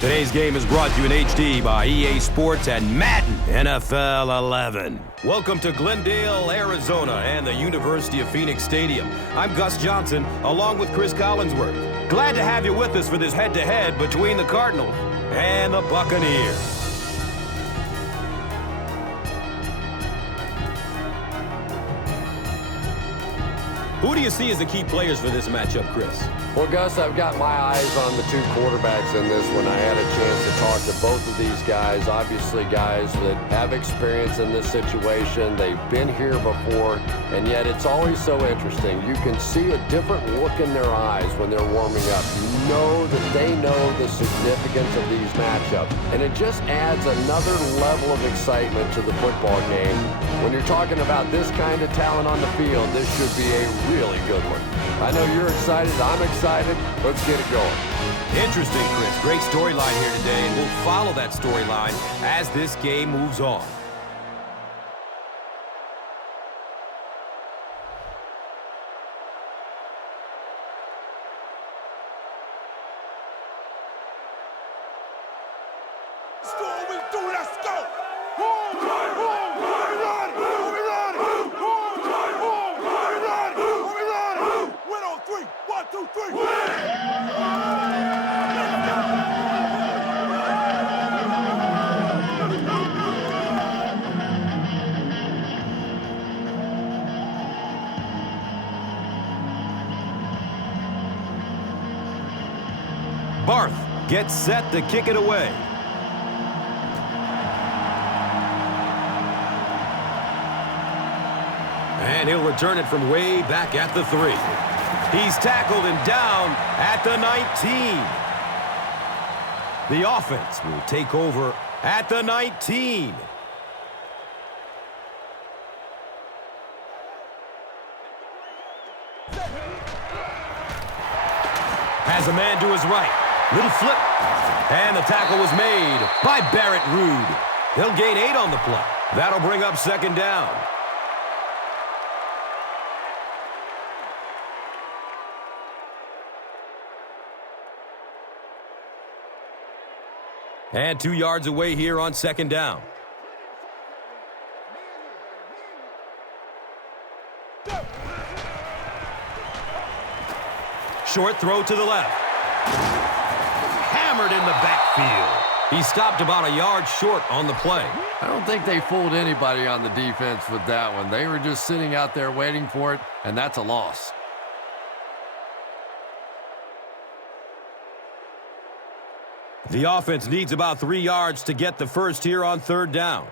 Today's game is brought to you in HD by EA Sports and Madden NFL 11. Welcome to Glendale, Arizona, and the University of Phoenix Stadium. I'm Gus Johnson, along with Cris Collinsworth. Glad to have you with us for this head-to-head between the Cardinals and the Buccaneers. Who do you see as the key players for this matchup, Cris? Well, Gus, I've got my eyes on the two quarterbacks in this one. I had a chance to talk to both of these guys, obviously guys that have experience in this situation. They've been here before, and yet it's always so interesting. You can see a different look in their eyes when they're warming up. You know that they know the significance of these matchups, and it just adds another level of excitement to the football game. When you're talking about this kind of talent on the field, this should be a really good one. I know you're excited. I'm excited. Let's get it going. Interesting, Cris. Great storyline here today, and we'll follow that storyline as this game moves on. Barth gets set to kick it away. And he'll return it from way back at the 3. He's tackled and down at the 19. The offense will take over at the 19. Has a man to his right. Little flip. And the tackle was made by Barrett Ruud. He'll gain 8 on the play. That'll bring up second down. And 2 yards away here on second down. Short throw to the left. Hammered in the backfield. He stopped about a yard short on the play. I don't think they fooled anybody on the defense with that one. They were just sitting out there waiting for it, and that's a loss. The offense needs about 3 yards to get the first here on third down.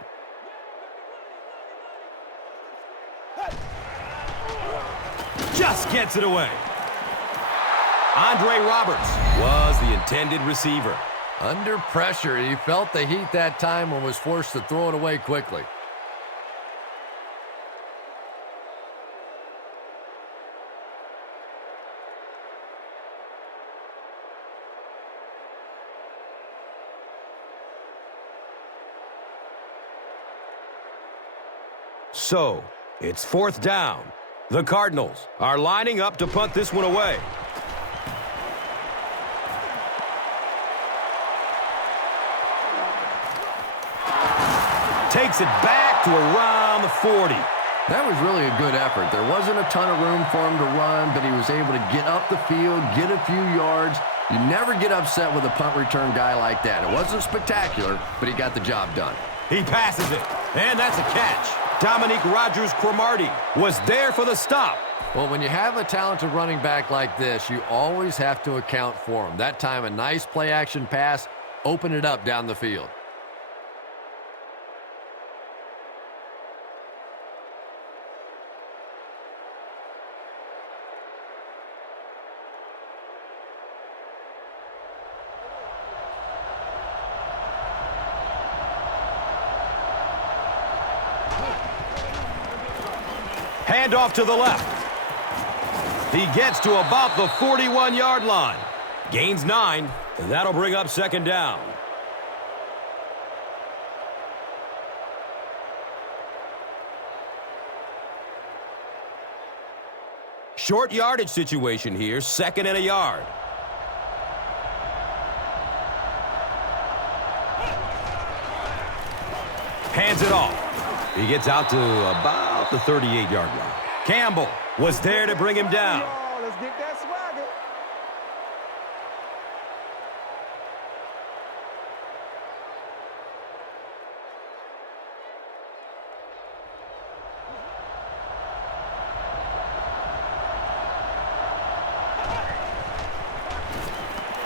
Just gets it away. Andre Roberts was the intended receiver. Under pressure, he felt the heat that time and was forced to throw it away quickly. So, it's fourth down. The Cardinals are lining up to punt this one away. Takes it back to around the 40. That was really a good effort. There wasn't a ton of room for him to run, but he was able to get up the field, get a few yards. You never get upset with a punt return guy like that. It wasn't spectacular, but he got the job done. He passes it, and that's a catch. Dominique Rodgers-Cromartie was there for the stop. Well, when you have a talented running back like this, you always have to account for him. That time, a nice play-action pass, open it up down the field. Handoff to the left. He gets to about the 41-yard line. Gains 9, and that'll bring up second down. Short yardage situation here, 2nd and a yard. Hands it off. He gets out to about the 38-yard line. Campbell was there to bring him down. Let's get that swagger.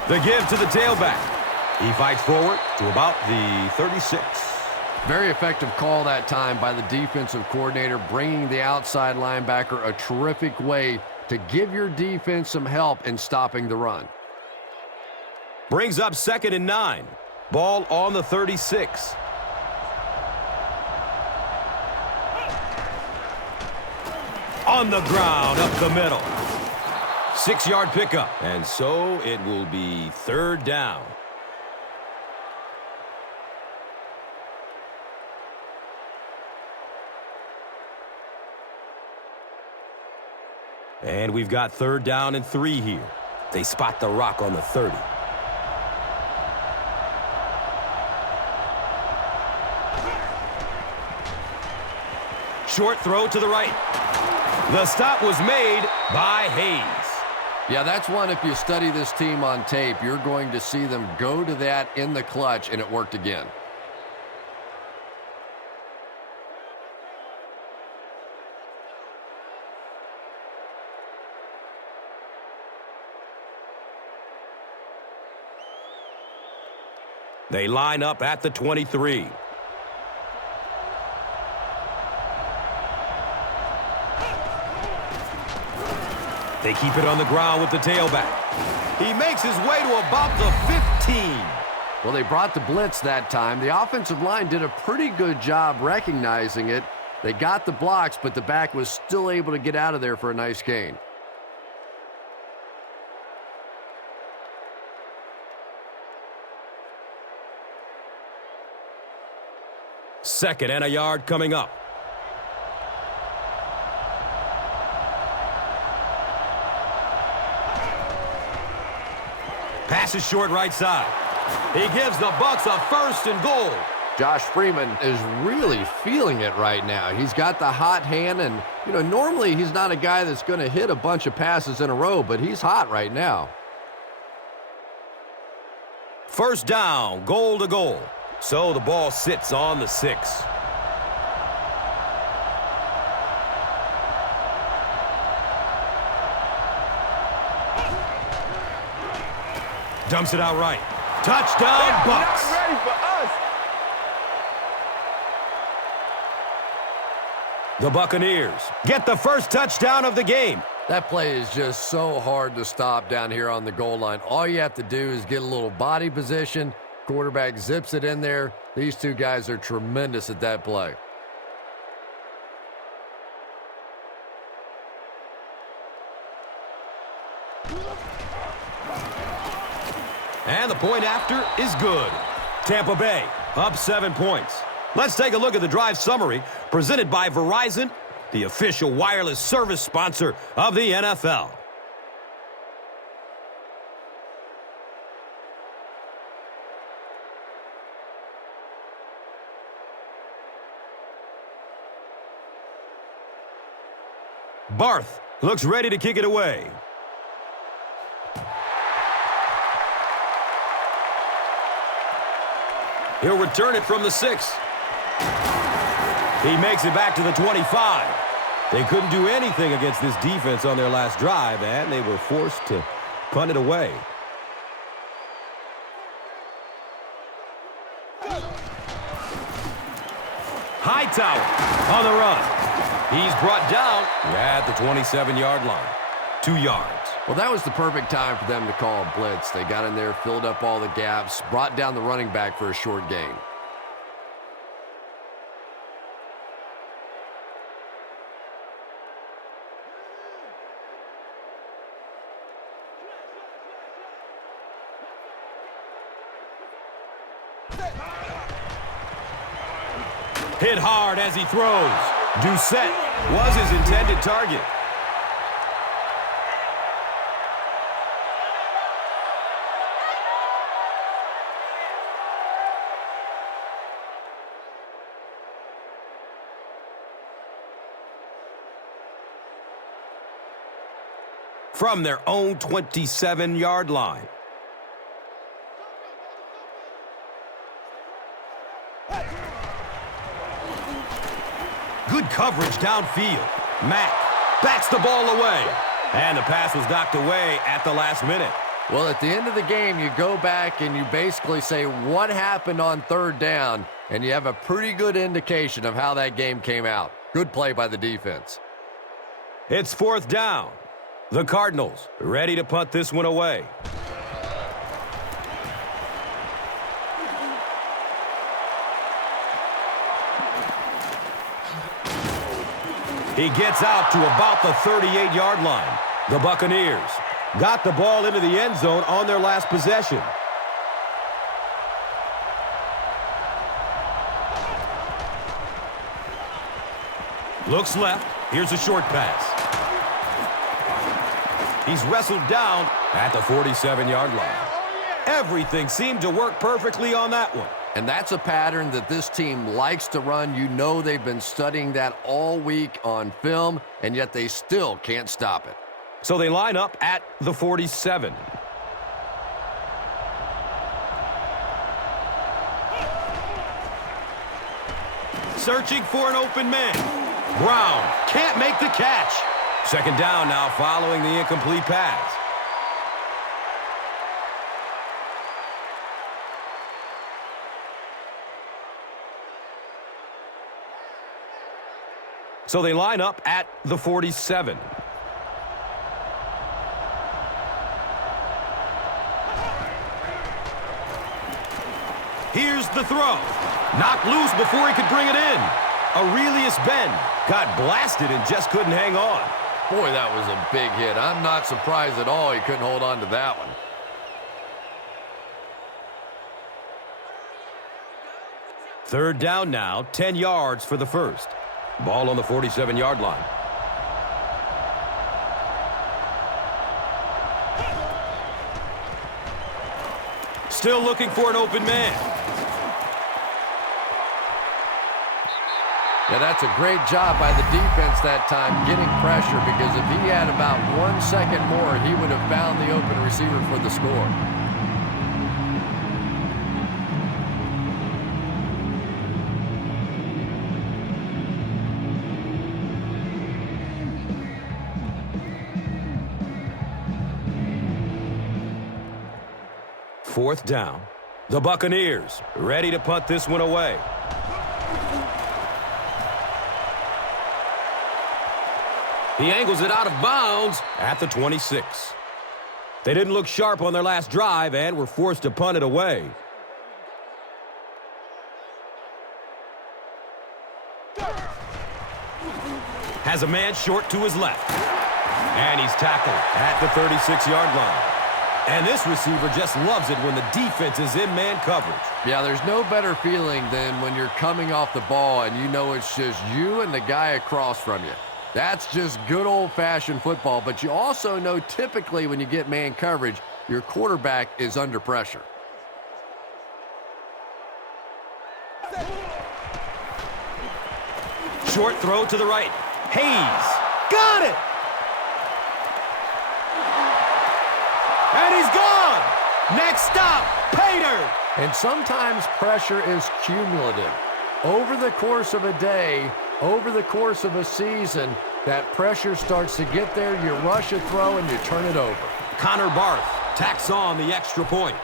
The give to the tailback. He fights forward to about the 36. Very effective call that time by the defensive coordinator, bringing the outside linebacker, a terrific way to give your defense some help in stopping the run. Brings up 2nd and 9. Ball on the 36. On the ground, up the middle. 6-yard pickup, and so it will be 3rd down. And we've got 3rd down and 3 here. They spot the rock on the 30. Short throw to the right. The stop was made by Hayes. Yeah, that's one, if you study this team on tape, you're going to see them go to that in the clutch, and it worked again. They line up at the 23. They keep it on the ground with the tailback. He makes his way to about the 15. Well, they brought the blitz that time. The offensive line did a pretty good job recognizing it. They got the blocks, but the back was still able to get out of there for a nice gain. Second and a yard coming up. Passes short right side. He gives the Bucs a 1st and goal. Josh Freeman is really feeling it right now. He's got the hot hand, and, normally he's not a guy that's going to hit a bunch of passes in a row, but he's hot right now. 1st down, goal to goal. So the ball sits on the 6. Dumps it out right. Touchdown, Bucs. Not ready for us. The Buccaneers get the first touchdown of the game. That play is just so hard to stop down here on the goal line. All you have to do is get a little body position. Quarterback zips it in there. These two guys are tremendous at that play. And the point after is good. Tampa Bay up 7 points. Let's take a look at the drive summary presented by Verizon, the official wireless service sponsor of the NFL. Barth looks ready to kick it away. He'll return it from the 6. He makes it back to the 25. They couldn't do anything against this defense on their last drive, and they were forced to punt it away. Hightower on the run. He's brought down at the 27-yard line. 2 yards. Well, that was the perfect time for them to call a blitz. They got in there, filled up all the gaps, brought down the running back for a short gain. Hit hard as he throws. Doucette was his intended target. from their own 27-yard line. Good coverage downfield. Mack bats the ball away. And the pass was knocked away at the last minute. Well, at the end of the game, you go back and you basically say what happened on third down, and you have a pretty good indication of how that game came out. Good play by the defense. It's fourth down. The Cardinals ready to punt this one away. He gets out to about the 38-yard line. The Buccaneers got the ball into the end zone on their last possession. Looks left. Here's a short pass. He's wrestled down at the 47-yard line. Everything seemed to work perfectly on that one. And that's a pattern that this team likes to run. You know they've been studying that all week on film, and yet they still can't stop it. So they line up at the 47. Searching for an open man. Brown can't make the catch. Second down now following the incomplete pass. So they line up at the 47. Here's the throw. Knocked loose before he could bring it in. Aurelius Ben got blasted and just couldn't hang on. Boy, that was a big hit. I'm not surprised at all he couldn't hold on to that one. Third down now, 10 yards for the first. Ball on the 47-yard line. Still looking for an open man. Yeah, that's a great job by the defense that time getting pressure, because if he had about 1 second more, he would have found the open receiver for the score. Fourth down. The Buccaneers ready to punt this one away. He angles it out of bounds at the 26. They didn't look sharp on their last drive and were forced to punt it away. Has a man short to his left. And he's tackled at the 36-yard line. And this receiver just loves it when the defense is in man coverage. Yeah, there's no better feeling than when you're coming off the ball and you know it's just you and the guy across from you. That's just good old-fashioned football, but you also know typically when you get man coverage, your quarterback is under pressure. Short throw to the right. Hayes got it! And he's gone! Next stop, Pater! And sometimes pressure is cumulative. Over the course of a day, over the course of a season, that pressure starts to get there, you rush a throw, and you turn it over. Connor Barth tacks on the extra point.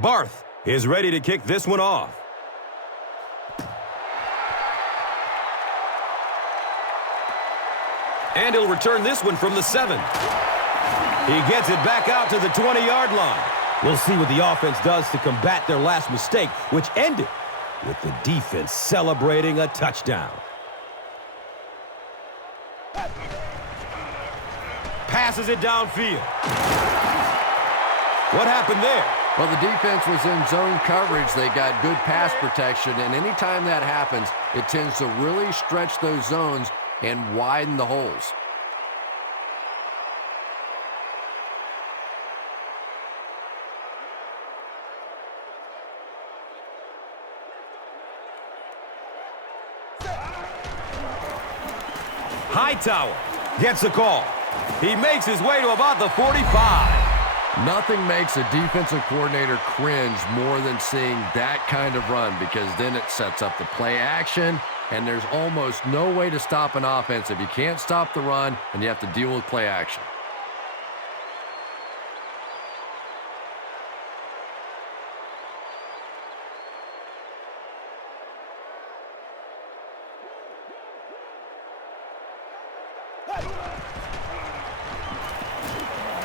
Barth is ready to kick this one off. And he'll return this one from the 7. He gets it back out to the 20-yard line. We'll see what the offense does to combat their last mistake, which ended with the defense celebrating a touchdown. Passes it downfield. What happened there? Well, the defense was in zone coverage. They got good pass protection, and anytime that happens, it tends to really stretch those zones and widen the holes. Hightower gets the call. He makes his way to about the 45. Nothing makes a defensive coordinator cringe more than seeing that kind of run, because then it sets up the play action, and there's almost no way to stop an offense if you can't stop the run and you have to deal with play action.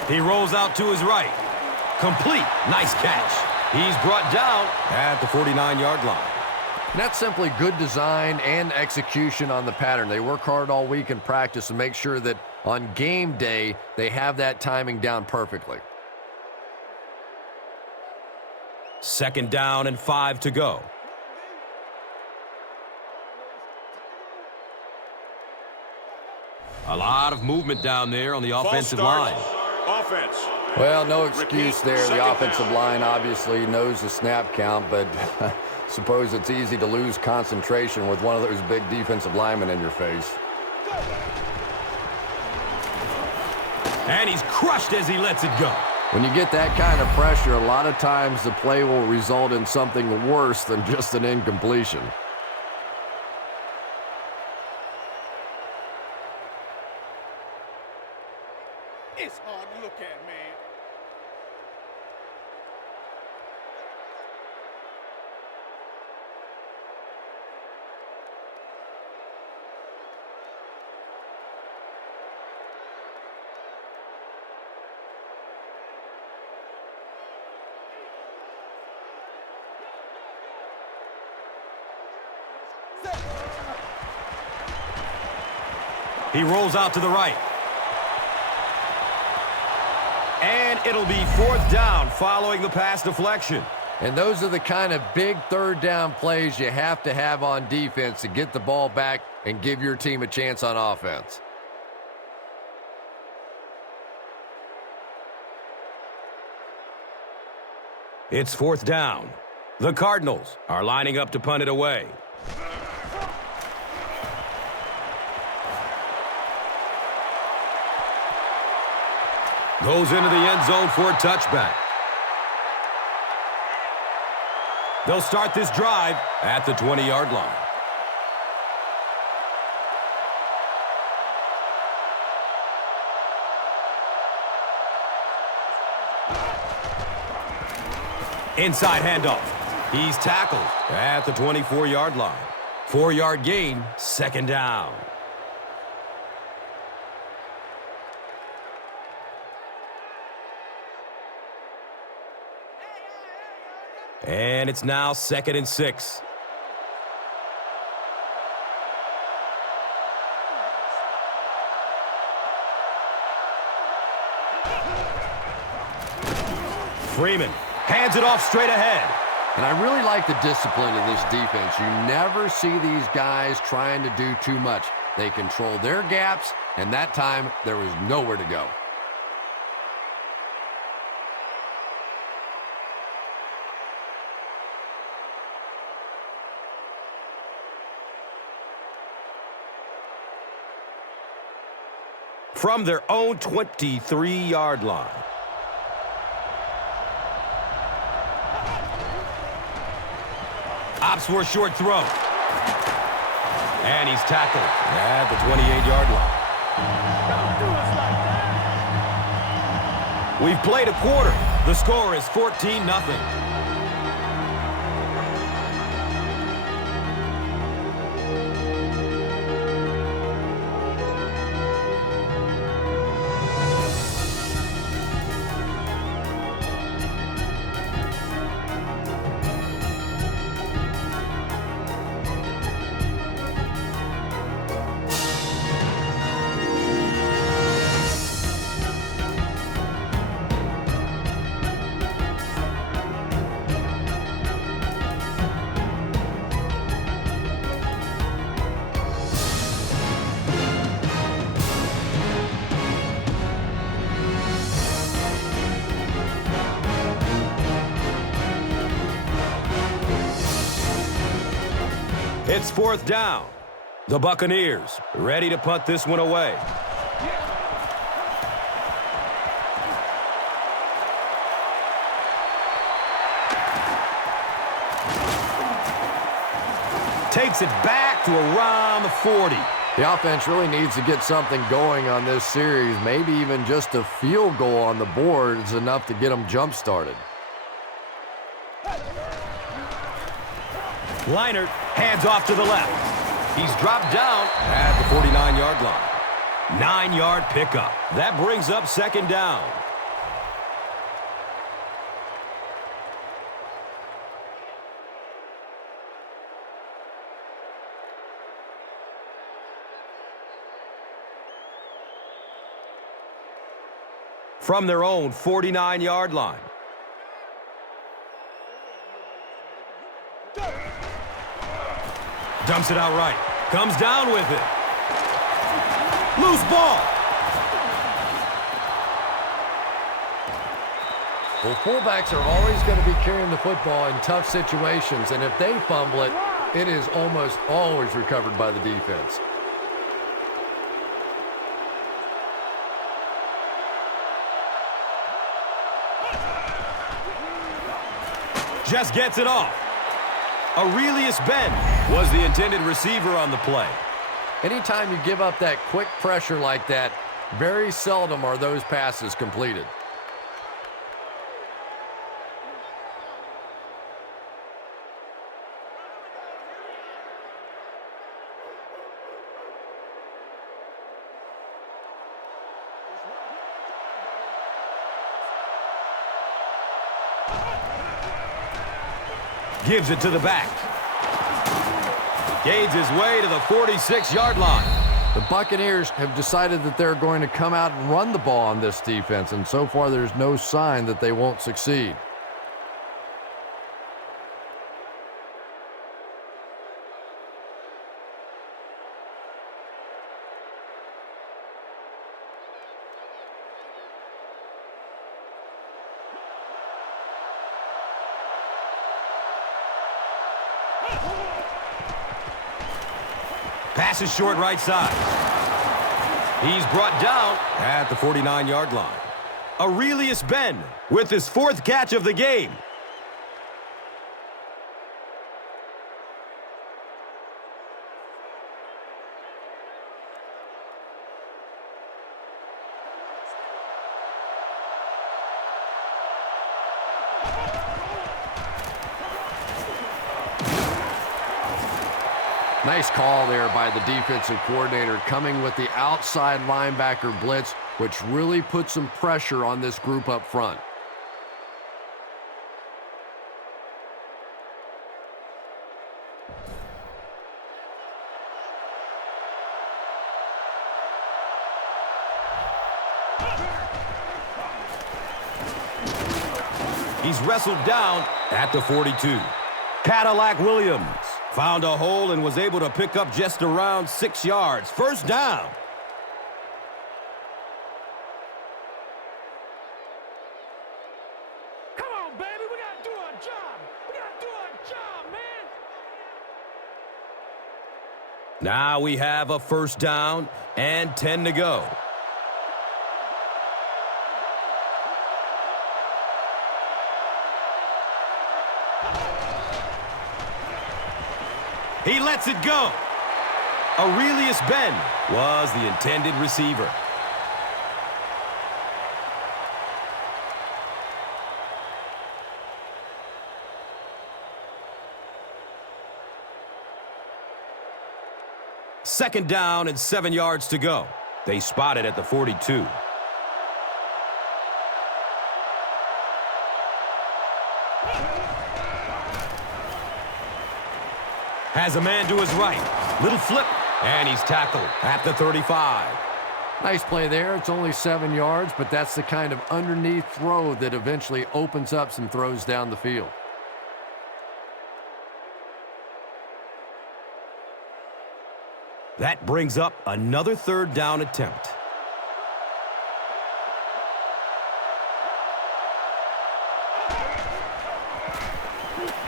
He rolls out to his right. Complete. Nice catch. He's brought down at the 49-yard line. And that's simply good design and execution on the pattern. They work hard all week in practice to make sure that on game day, they have that timing down perfectly. 2nd down and 5 to go. A lot of movement down there on the offensive line. Offense. Well, no excuse there. The offensive line obviously knows the snap count, but suppose it's easy to lose concentration with one of those big defensive linemen in your face. And he's crushed as he lets it go. When you get that kind of pressure, a lot of times the play will result in something worse than just an incompletion. It's hard to look at, man. He rolls out to the right. And it'll be 4th down following the pass deflection. And those are the kind of big 3rd down plays you have to have on defense to get the ball back and give your team a chance on offense. It's 4th down. The Cardinals are lining up to punt it away. Goes into the end zone for a touchback. They'll start this drive at the 20-yard line. Inside handoff. He's tackled at the 24-yard line. 4-yard gain, 2nd down. And it's now 2nd and 6. Freeman hands it off straight ahead. And I really like the discipline of this defense. You never see these guys trying to do too much. They control their gaps, and that time there was nowhere to go. From their own 23-yard line. Opts for a short throw. And he's tackled at the 28-yard line. We've played a quarter. The score is 14-0. It's fourth down. The Buccaneers ready to punt this one away. Takes it back to around the 40. The offense really needs to get something going on this series. Maybe even just a field goal on the board is enough to get them jump-started. Leinart hands off to the left. He's dropped down at the 49-yard line. 9-yard pickup. That brings up second down. From their own 49-yard line. Dumps it out right. Comes down with it. Loose ball. Well, fullbacks are always going to be carrying the football in tough situations, and if they fumble it, it is almost always recovered by the defense. Just gets it off. Aurelius Ben was the intended receiver on the play. Anytime you give up that quick pressure like that, very seldom are those passes completed. Gives it to the back. Gains his way to the 46-yard line. The Buccaneers have decided that they're going to come out and run the ball on this defense, and so far there's no sign that they won't succeed. Pass is short right side. He's brought down at the 49-yard line. Aurelius Ben with his fourth catch of the game. Nice call there by the defensive coordinator, coming with the outside linebacker blitz, which really put some pressure on this group up front. He's wrestled down at the 42. Cadillac Williams found a hole and was able to pick up just around 6 yards. First down. Come on, baby. We got to do our job. We got to do our job, man. Now we have a first down and 10 to go. He lets it go. Aurelius Ben was the intended receiver. Second down and 7 yards to go. They spot it at the 42. Has a man to his right. Little flip, and he's tackled at the 35. Nice play there. It's only 7 yards, but that's the kind of underneath throw that eventually opens up some throws down the field. That brings up another third down attempt.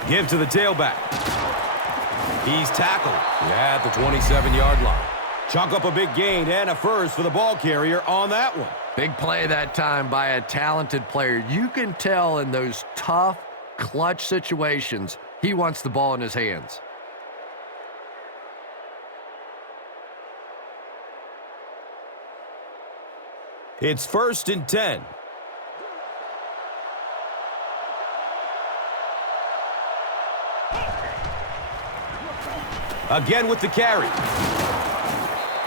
Give to the tailback. He's tackled at the 27-yard line. Chalk up a big gain and a first for the ball carrier on that one. Big play that time by a talented player. You can tell in those tough, clutch situations, he wants the ball in his hands. It's 1st and 10. Again with the carry.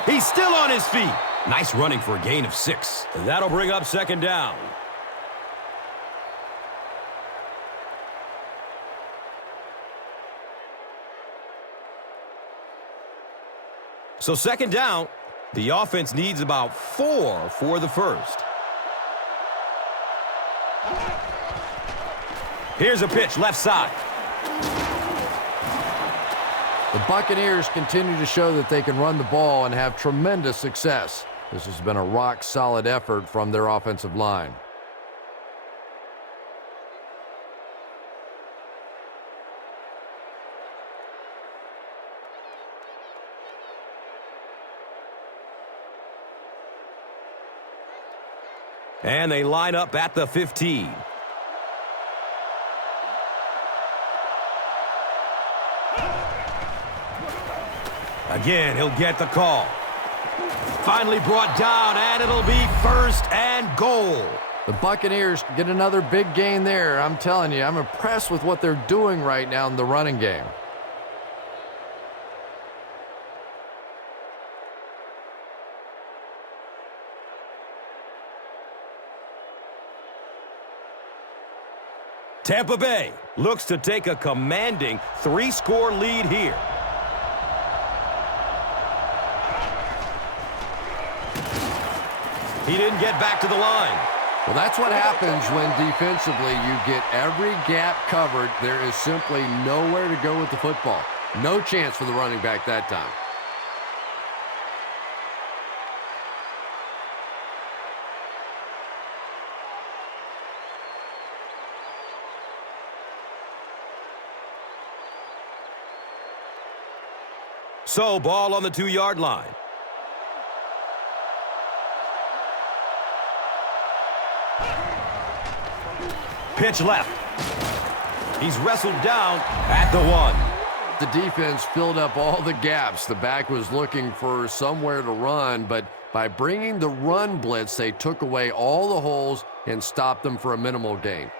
He's still on his feet. Nice running for a gain of 6. That'll bring up 2nd down. So 2nd down. The offense needs about 4 for the first. Here's a pitch left side. The Buccaneers continue to show that they can run the ball and have tremendous success. This has been a rock-solid effort from their offensive line. And they line up at the 15. Again, he'll get the call. Finally brought down, and it'll be 1st and goal. The Buccaneers get another big gain there. I'm telling you, I'm impressed with what they're doing right now in the running game. Tampa Bay looks to take a commanding 3-score lead here. He didn't get back to the line. Well, that's what happens when defensively you get every gap covered. There is simply nowhere to go with the football. No chance for the running back that time. So, ball on the 2-yard line. Pitch left. He's wrestled down at the 1. The defense filled up all the gaps. The back was looking for somewhere to run, but by bringing the run blitz, they took away all the holes and stopped them for a minimal gain.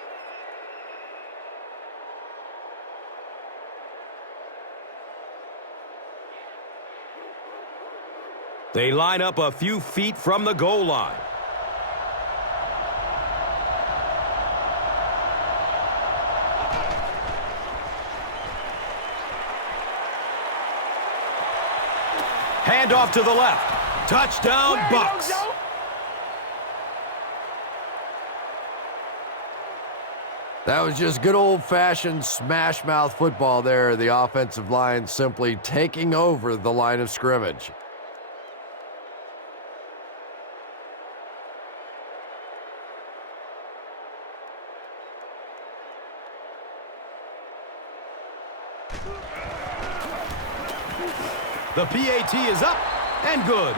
They line up a few feet from the goal line. Handoff to the left. Touchdown, Bucks. That was just good old-fashioned smash-mouth football there. The offensive line simply taking over the line of scrimmage. The PAT is up and good.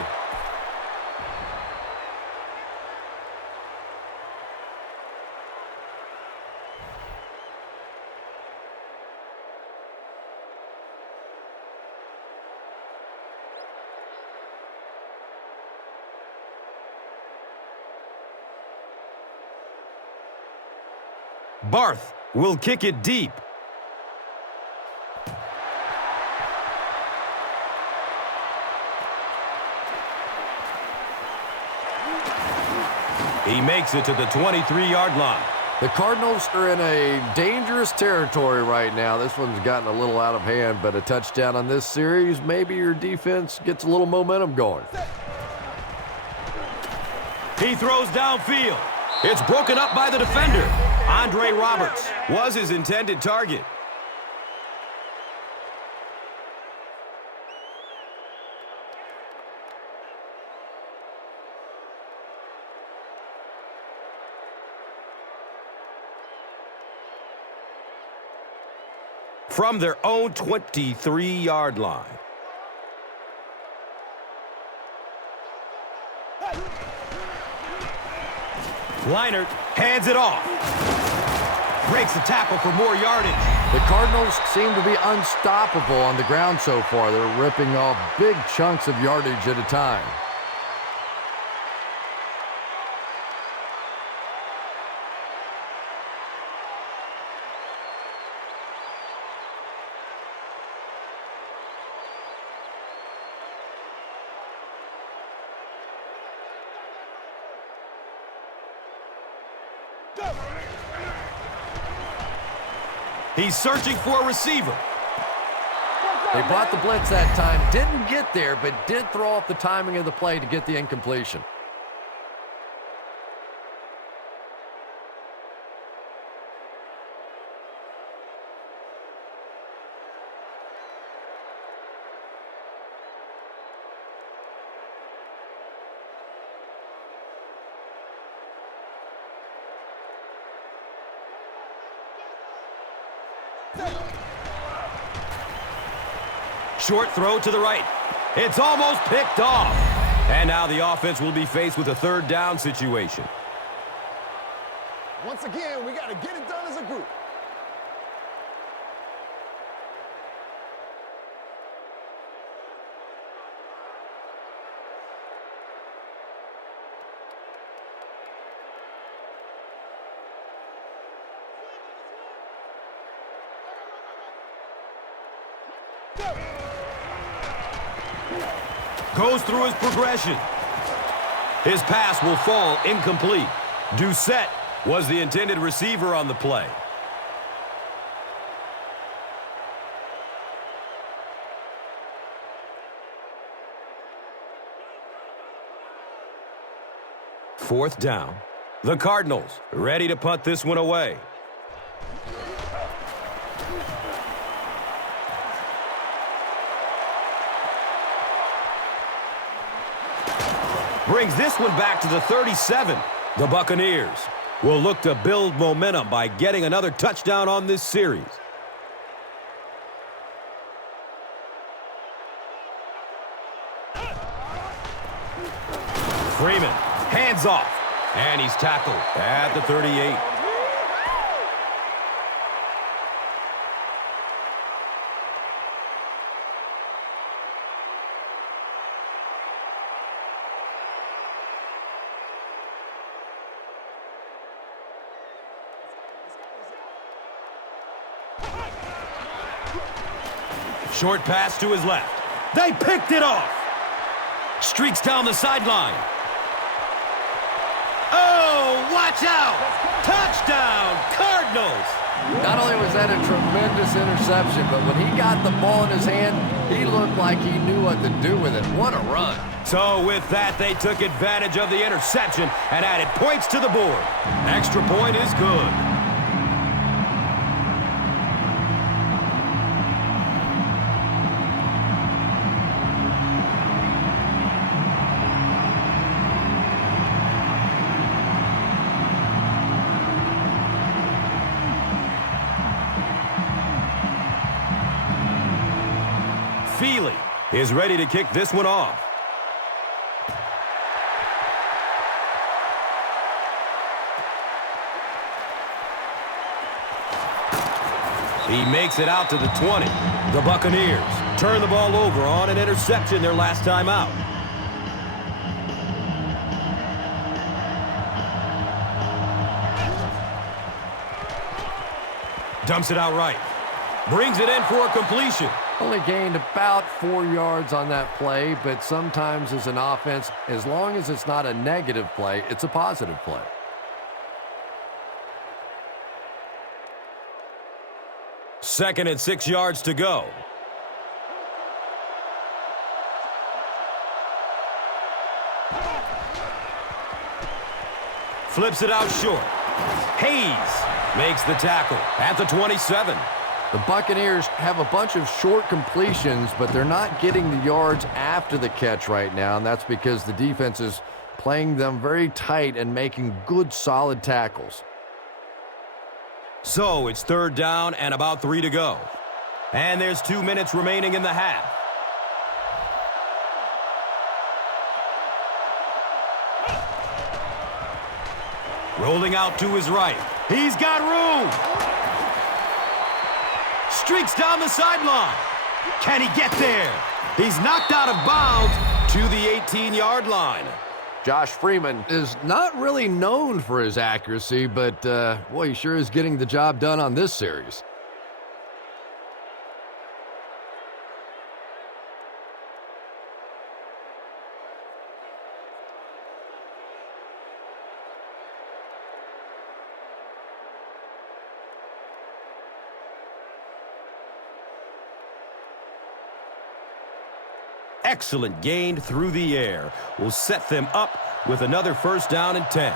Barth will kick it deep. He makes it to the 23-yard line. The Cardinals are in a dangerous territory right now. This one's gotten a little out of hand, but a touchdown on this series, maybe your defense gets a little momentum going. He throws downfield. It's broken up by the defender. Andre Roberts was his intended target. from their own 23-yard line. Leinart hands it off. Breaks the tackle for more yardage. The Cardinals seem to be unstoppable on the ground so far. They're ripping off big chunks of yardage at a time. He's searching for a receiver. They brought the blitz that time. Didn't get there, but did throw off the timing of the play to get the incompletion. Short throw to the right. It's almost picked off. And now the offense will be faced with a third down situation. Once again, we got to get it done as a group. Goes through his progression. His pass will fall incomplete. Doucette was the intended receiver on the play. Fourth down. The Cardinals ready to punt this one away. Brings this one back to the 37. The Buccaneers will look to build momentum by getting another touchdown on this series. Freeman, hands off, and he's tackled at the 38. Short pass to his left. They picked it off. Streaks down the sideline. Oh, watch out! Touchdown, Cardinals! Not only was that a tremendous interception, but when he got the ball in his hand, he looked like he knew what to do with it. What a run. So with that, they took advantage of the interception and added points to the board. Extra point is good. Feely is ready to kick this one off. He makes it out to the 20. The Buccaneers turn the ball over on an interception their last time out. Dumps it out right. Brings it in for a completion. Only gained about 4 yards on that play, but sometimes as an offense, as long as it's not a negative play, it's a positive play. Second and 6 yards to go. Flips it out short. Hayes makes the tackle at the 27. The Buccaneers have a bunch of short completions, but they're not getting the yards after the catch right now, and that's because the defense is playing them very tight and making good, solid tackles. So it's third down and about 3 to go. And there's 2 minutes remaining in the half. Rolling out to his right. He's got room. Streaks down the sideline. Can he get there? He's knocked out of bounds to the 18-yard line. Josh Freeman is not really known for his accuracy, but, boy, he sure is getting the job done on this series. Excellent gain through the air will set them up with another first down and 10.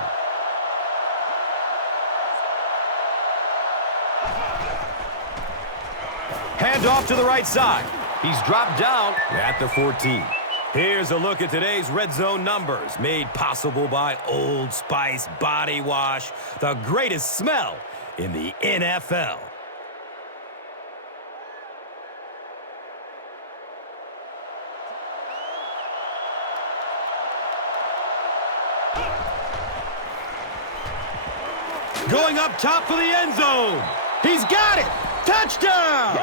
Hand off to the right side. He's dropped down at the 14. Here's a look at today's red zone numbers, made possible by Old Spice Body Wash, the greatest smell in the NFL. Going up top for the end zone. He's got it. Touchdown.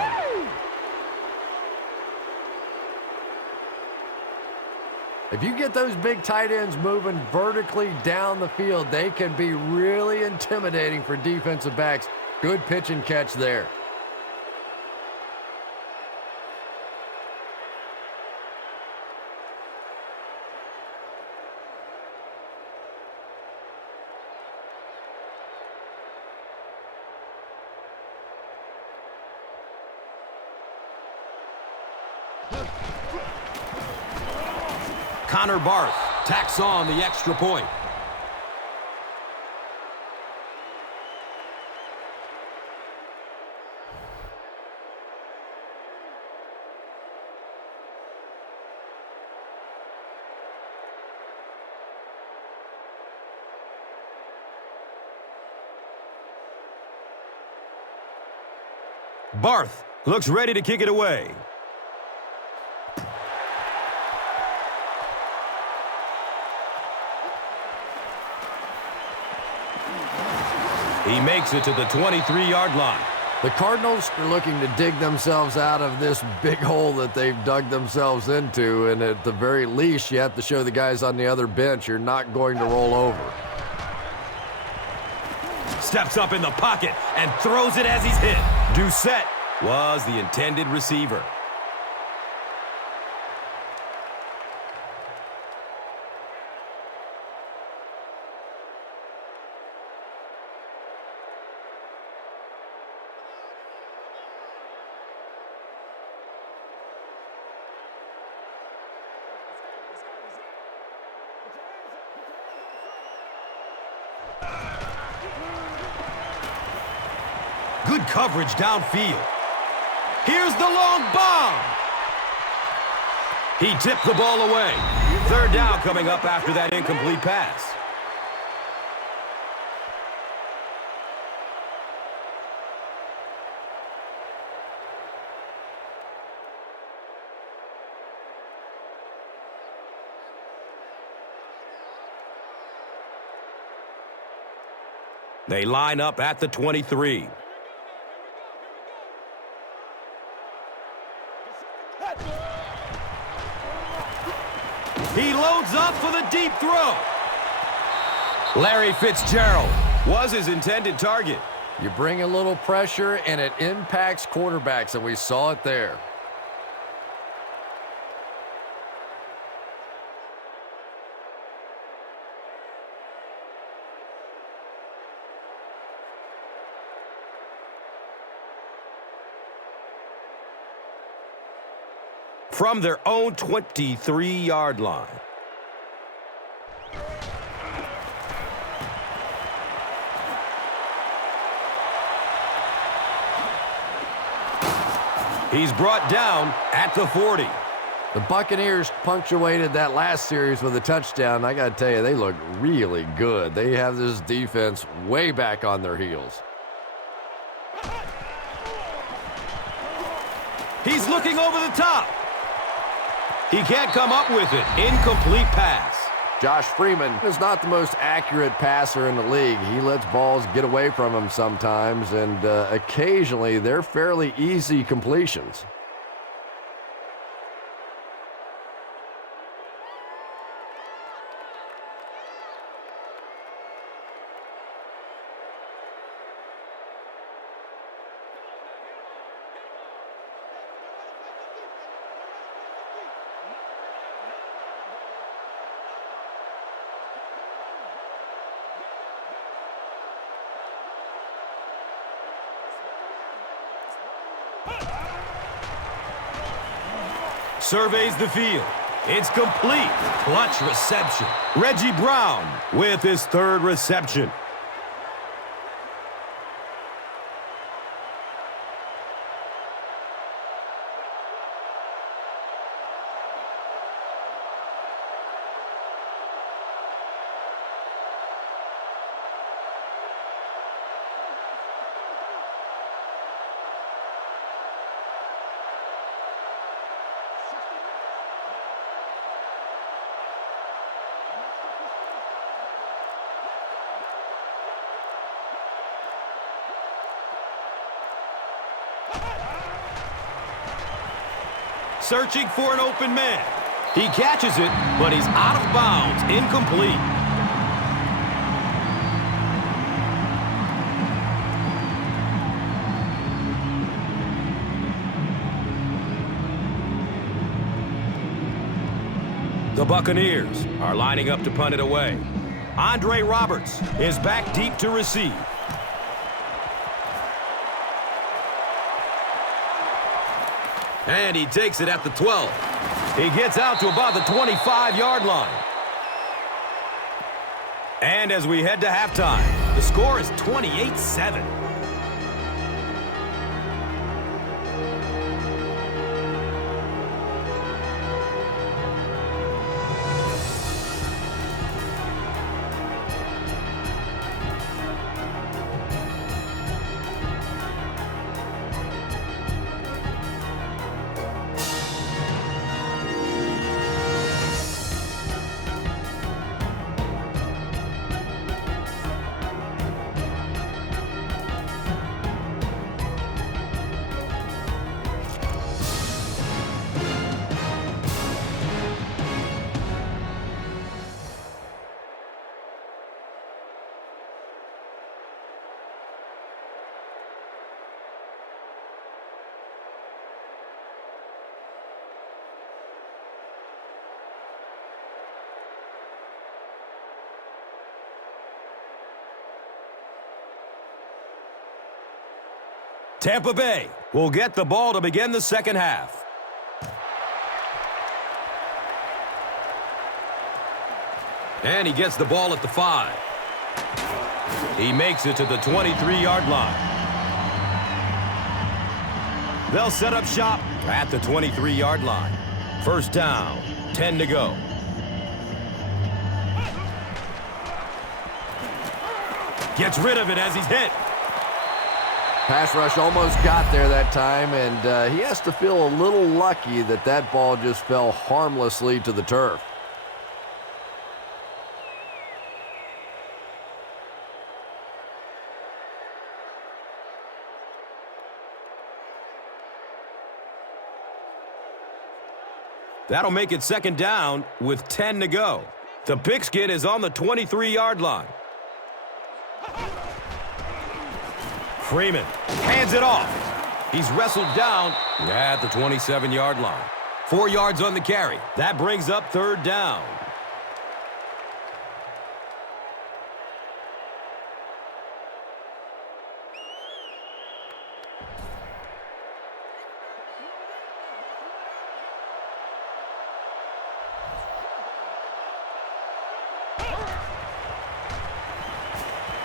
If you get those big tight ends moving vertically down the field, they can be really intimidating for defensive backs. Good pitch and catch there. Connor Barth tacks on the extra point. Barth looks ready to kick it away. He makes it to the 23-yard line. The Cardinals are looking to dig themselves out of this big hole that they've dug themselves into, and at the very least, you have to show the guys on the other bench you're not going to roll over. Steps up in the pocket and throws it as he's hit. Doucette was the intended receiver. Good coverage downfield. Here's the long bomb. He tipped the ball away. Third down coming up after that incomplete pass. They line up at the 23. He loads up for the deep throw. Larry Fitzgerald was his intended target. You bring a little pressure, and it impacts quarterbacks, and we saw it there. From their own 23-yard line. He's brought down at the 40. The Buccaneers punctuated that last series with a touchdown. I got to tell you, they look really good. They have this defense way back on their heels. He's looking over the top. He can't come up with it. Incomplete pass. Josh Freeman is not the most accurate passer in the league. He lets balls get away from him sometimes, and occasionally they're fairly easy completions. Surveys the field. It's complete. Clutch reception. Reggie Brown with his third reception. Searching for an open man. He catches it, but he's out of bounds. Incomplete. The Buccaneers are lining up to punt it away. Andre Roberts is back deep to receive. And he takes it at the 12. He gets out to about the 25-yard line. And as we head to halftime, the score is 28-7. Tampa Bay will get the ball to begin the second half. And he gets the ball at the 5. He makes it to the 23-yard line. They'll set up shop at the 23-yard line. First down, 10 to go. Gets rid of it as he's hit. Pass rush almost got there that time, and he has to feel a little lucky that that ball just fell harmlessly to the turf. That'll make it second down with 10 to go. The pigskin is on the 23-yard line. Freeman hands it off. He's wrestled down at the 27-yard line. 4 yards on the carry. That brings up third down.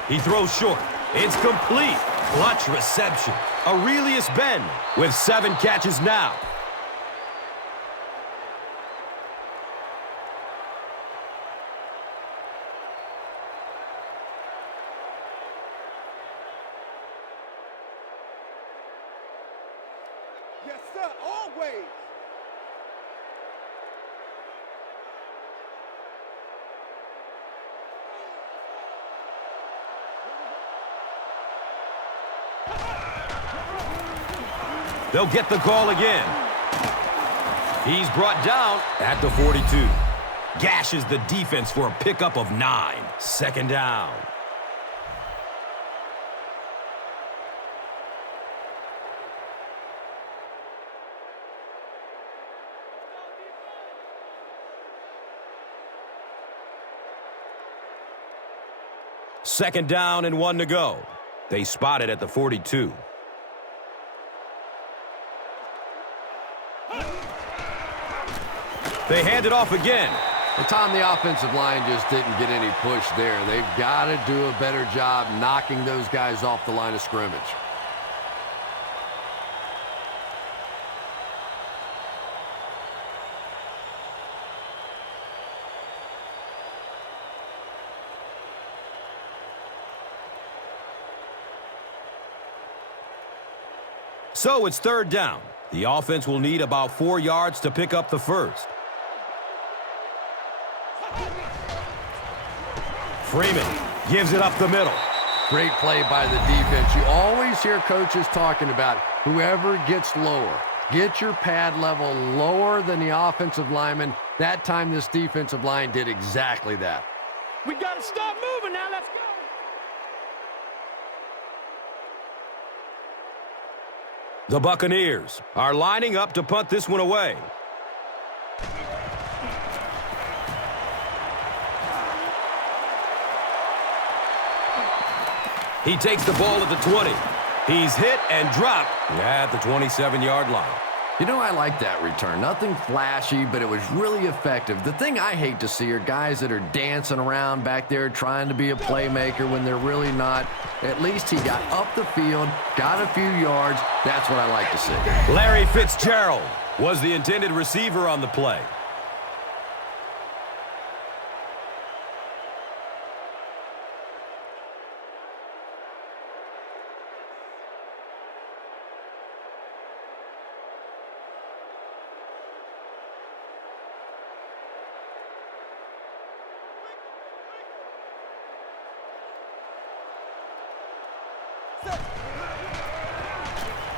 He throws short. It's complete. Clutch reception. Aurelius Ben with 7 catches now. Yes, sir, always. They'll get the call again. He's brought down at the 42. Gashes the defense for a pickup of 9. Second down. Second down and 1 to go. They spot it at the 42. They hand it off again. Well, Tom, the offensive line just didn't get any push there. They've got to do a better job knocking those guys off the line of scrimmage. So it's third down. The offense will need about 4 yards to pick up the first. Freeman gives it up the middle. Great play by the defense. You always hear coaches talking about whoever gets lower. Get your pad level lower than the offensive lineman. That time this defensive line did exactly that. We got to stop moving now. Let's go. The Buccaneers are lining up to punt this one away. He takes the ball at the 20. He's hit and dropped at the 27-yard line. You know, I like that return. Nothing flashy, but it was really effective. The thing I hate to see are guys that are dancing around back there trying to be a playmaker when they're really not. At least he got up the field, got a few yards. That's what I like to see. Larry Fitzgerald was the intended receiver on the play.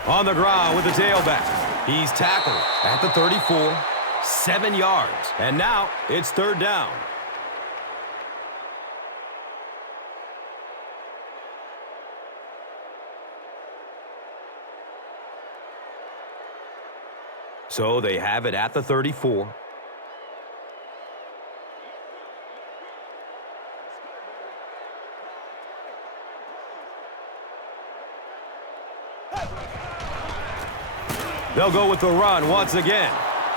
On the ground with the tailback. He's tackled at the 34, 7 yards. And now it's third down. So they have it at the 34. They'll go with the run once again.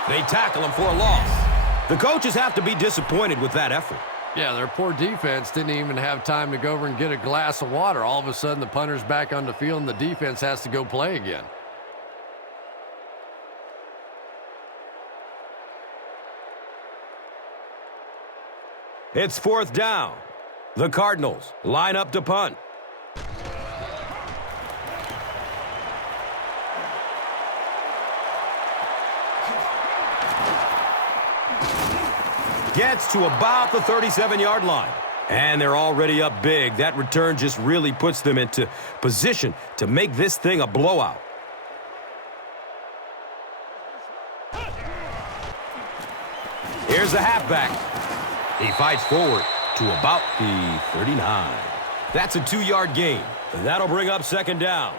They tackle him for a loss. The coaches have to be disappointed with that effort. Yeah, their poor defense didn't even have time to go over and get a glass of water. All of a sudden, the punter's back on the field, and the defense has to go play again. It's fourth down. The Cardinals line up to punt. Gets to about the 37-yard line. And they're already up big. That return just really puts them into position to make this thing a blowout. Here's the halfback. He fights forward to about the 39. That's a 2-yard gain. And that'll bring up second down.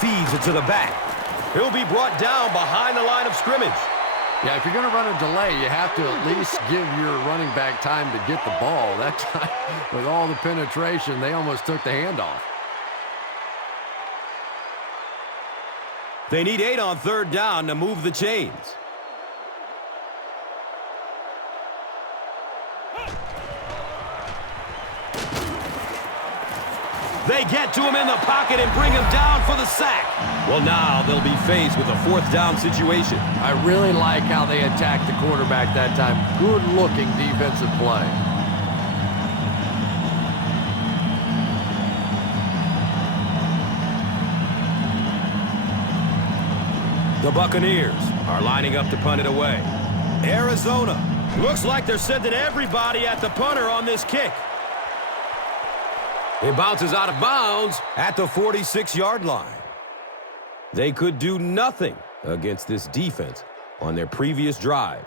Feeds it to the back. He'll be brought down behind the line of scrimmage. Yeah, if you're going to run a delay, you have to at least give your running back time to get the ball. That time, with all the penetration, they almost took the handoff. They need 8 on third down to move the chains. They get to him in the pocket and bring him down for the sack. Well, now they'll be faced with a fourth down situation. I really like how they attacked the quarterback that time. Good-looking defensive play. The Buccaneers are lining up to punt it away. Arizona looks like they're sending everybody at the punter on this kick. It bounces out of bounds at the 46-yard line. They could do nothing against this defense on their previous drive.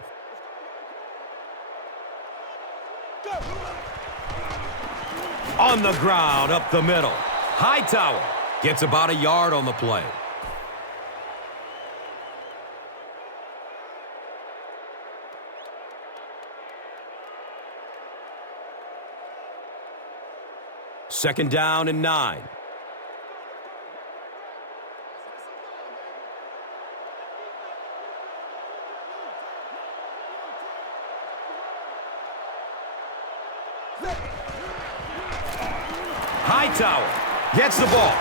On the ground, up the middle. Hightower gets about a yard on the play. Second down and 9. Hightower gets the ball.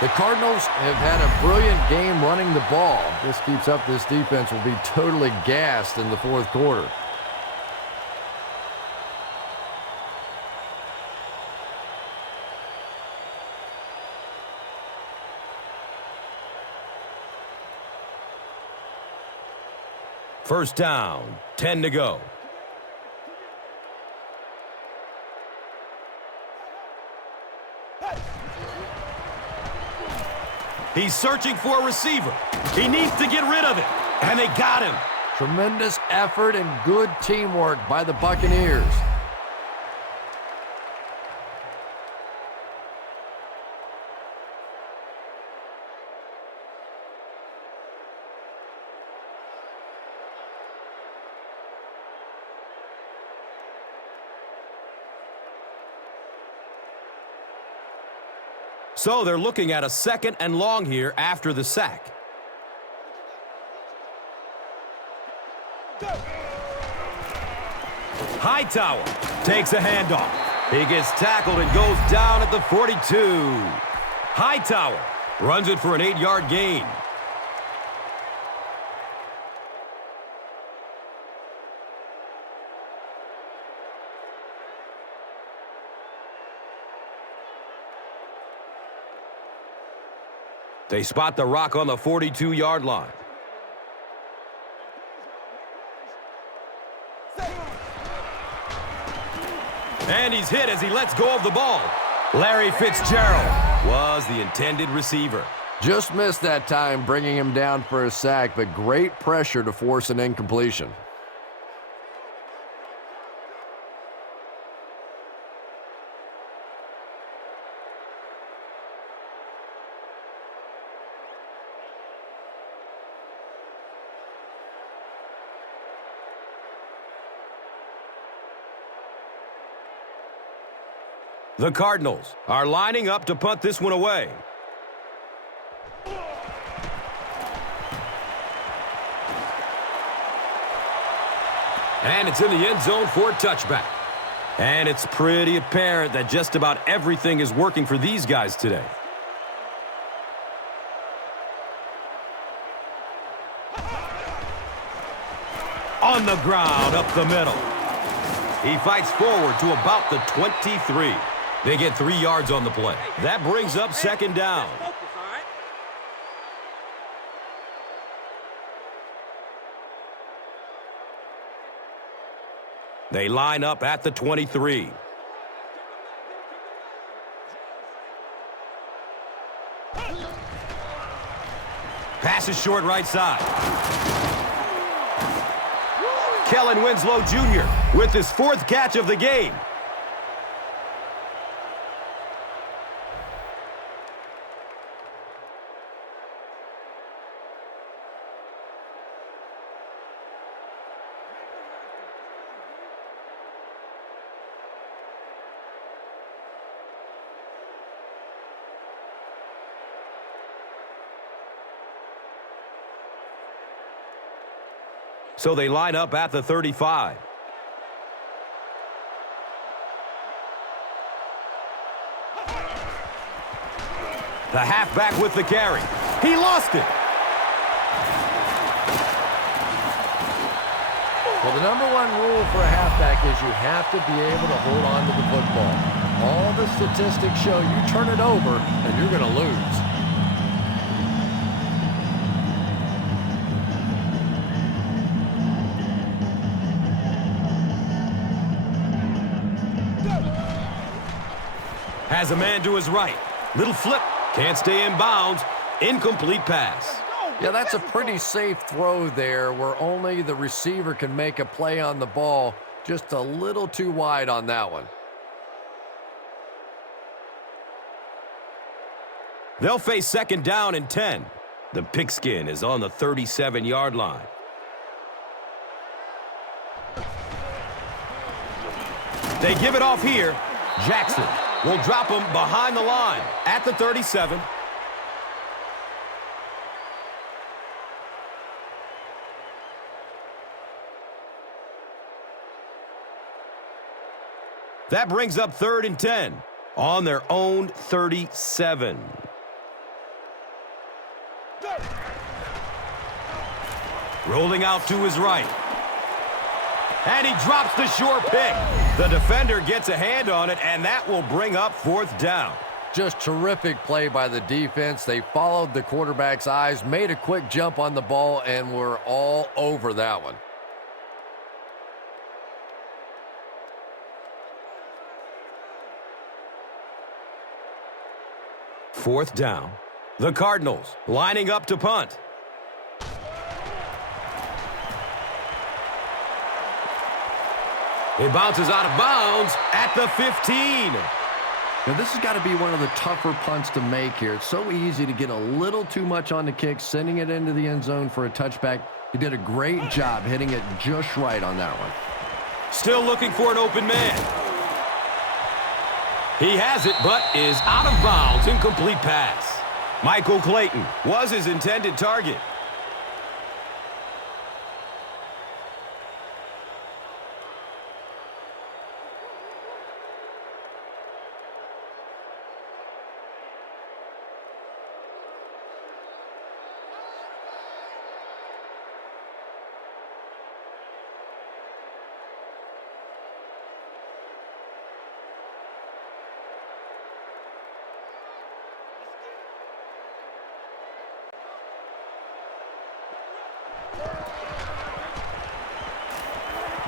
The Cardinals have had a brilliant game running the ball. This keeps up, this defense will be totally gassed in the fourth quarter. First down, 10 to go. He's searching for a receiver. He needs to get rid of it, and they got him. Tremendous effort and good teamwork by the Buccaneers. So they're looking at a second and long here after the sack. Hightower takes a handoff. He gets tackled and goes down at the 42. Hightower runs it for an 8-yard gain. They spot the rock on the 42-yard line. And he's hit as he lets go of the ball. Larry Fitzgerald was the intended receiver. Just missed that time, bringing him down for a sack, but great pressure to force an incompletion. The Cardinals are lining up to punt this one away. And it's in the end zone for a touchback. And it's pretty apparent that just about everything is working for these guys today. On the ground, up the middle. He fights forward to about the 23. They get 3 yards on the play. That brings up second down. They line up at the 23. Pass is short right side. Kellen Winslow Jr. with his 4th catch of the game. So they line up at the 35. The halfback with the carry. He lost it. Well, the number one rule for a halfback is you have to be able to hold on to the football. All the statistics show you turn it over and you're going to lose. Has a man to his right. Little flip. Can't stay in bounds. Incomplete pass. Yeah, that's a pretty safe throw there where only the receiver can make a play on the ball. Just a little too wide on that one. They'll face second down and 10. The pigskin is on the 37-yard line. They give it off here. Jackson will drop him behind the line at the 37. That brings up 3rd and 10 on their own 37. Rolling out to his right. And he drops the short pick. The defender gets a hand on it, and that will bring up 4th down. Just terrific play by the defense. They followed the quarterback's eyes, made a quick jump on the ball, and were all over that one. Fourth down. The Cardinals lining up to punt. It bounces out of bounds at the 15. Now, this has got to be one of the tougher punts to make here. It's so easy to get a little too much on the kick, sending it into the end zone for a touchback. He did a great job hitting it just right on that one. Still looking for an open man. He has it, but is out of bounds. Incomplete pass. Michael Clayton was his intended target.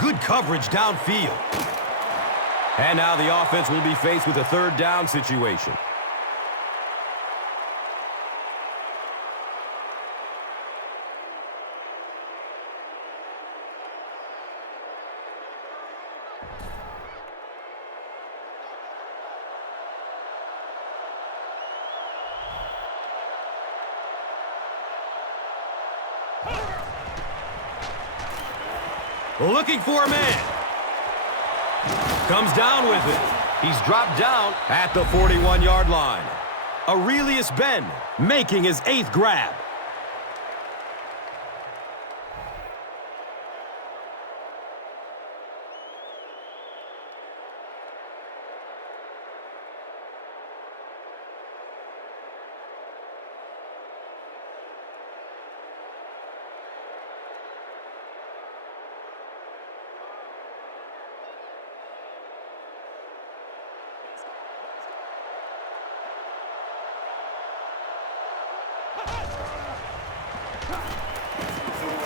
Good coverage downfield. And now the offense will be faced with a 3rd down situation. Looking for a man. Comes down with it. He's dropped down at the 41-yard line. Aurelius Ben making his 8th grab.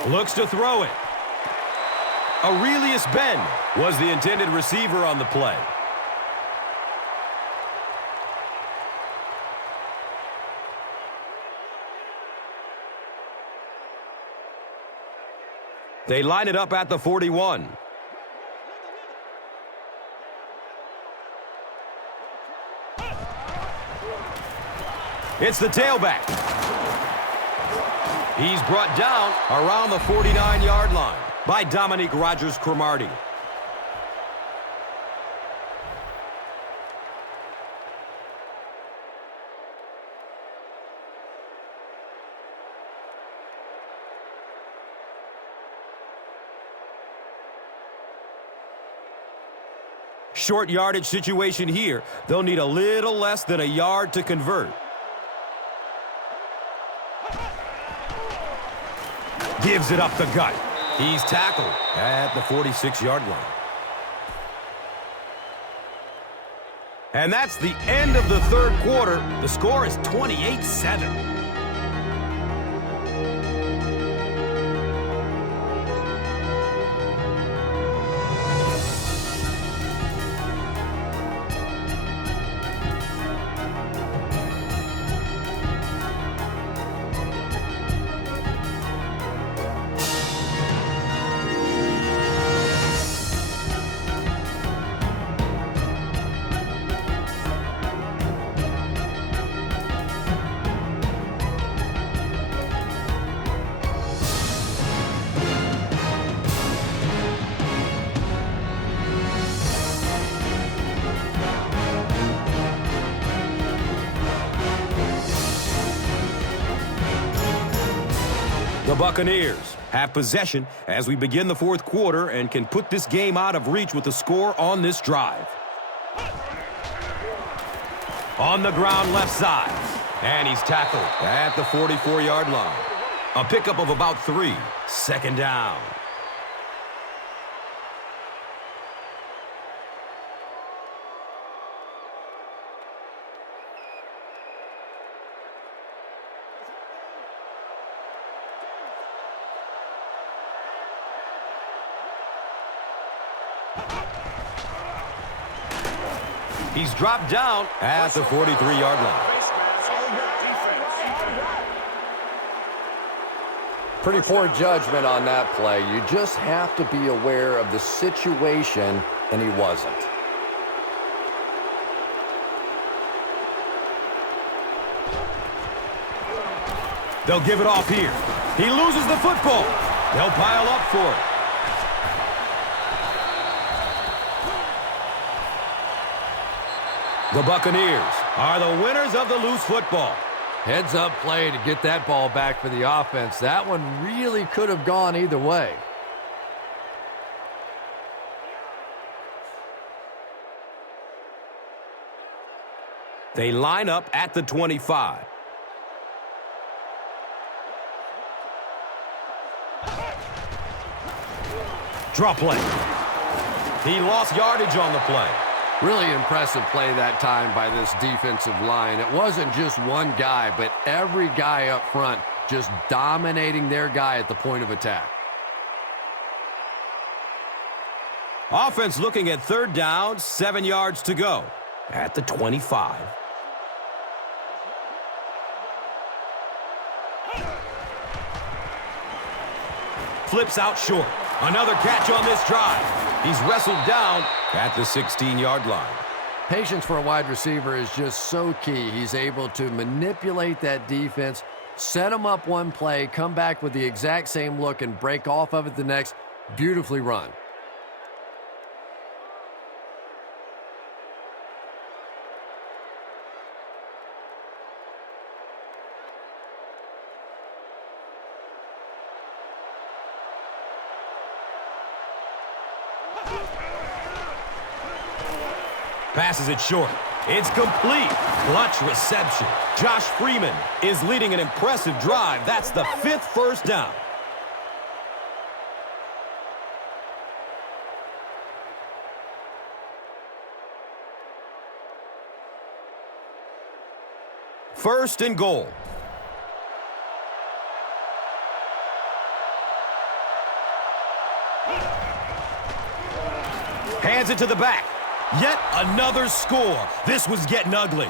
Looks to throw it. Aurelius Ben was the intended receiver on the play. They line it up at the 41. It's the tailback. He's brought down around the 49-yard line by Dominique Rodgers-Cromartie. Short yardage situation here. They'll need a little less than a yard to convert. Gives it up the gut. He's tackled at the 46-yard line. And that's the end of the third quarter. The score is 28-7. The Buccaneers have possession as we begin the fourth quarter and can put this game out of reach with the score on this drive. On the ground left side. And he's tackled at the 44-yard line. A pickup of about 3. Second down. He's dropped down at the 43-yard line. Pretty poor judgment on that play. You just have to be aware of the situation, and he wasn't. They'll give it off here. He loses the football. They'll pile up for it. The Buccaneers are the winners of the loose football. Heads-up play to get that ball back for the offense. That one really could have gone either way. They line up at the 25. Draw play. He lost yardage on the play. Really impressive play that time by this defensive line. It wasn't just one guy, but every guy up front just dominating their guy at the point of attack. Offense looking at third down, 7 yards to go at the 25. Flips out short. Another catch on this drive. He's wrestled down at the 16-yard line. Patience for a wide receiver is just so key. He's able to manipulate that defense, set him up one play, come back with the exact same look, and break off of it the next. Beautifully run. Passes it short. It's complete. Clutch reception. Josh Freeman is leading an impressive drive. That's the 5th first down. First and goal. Hands it to the back. Yet another score. This was getting ugly.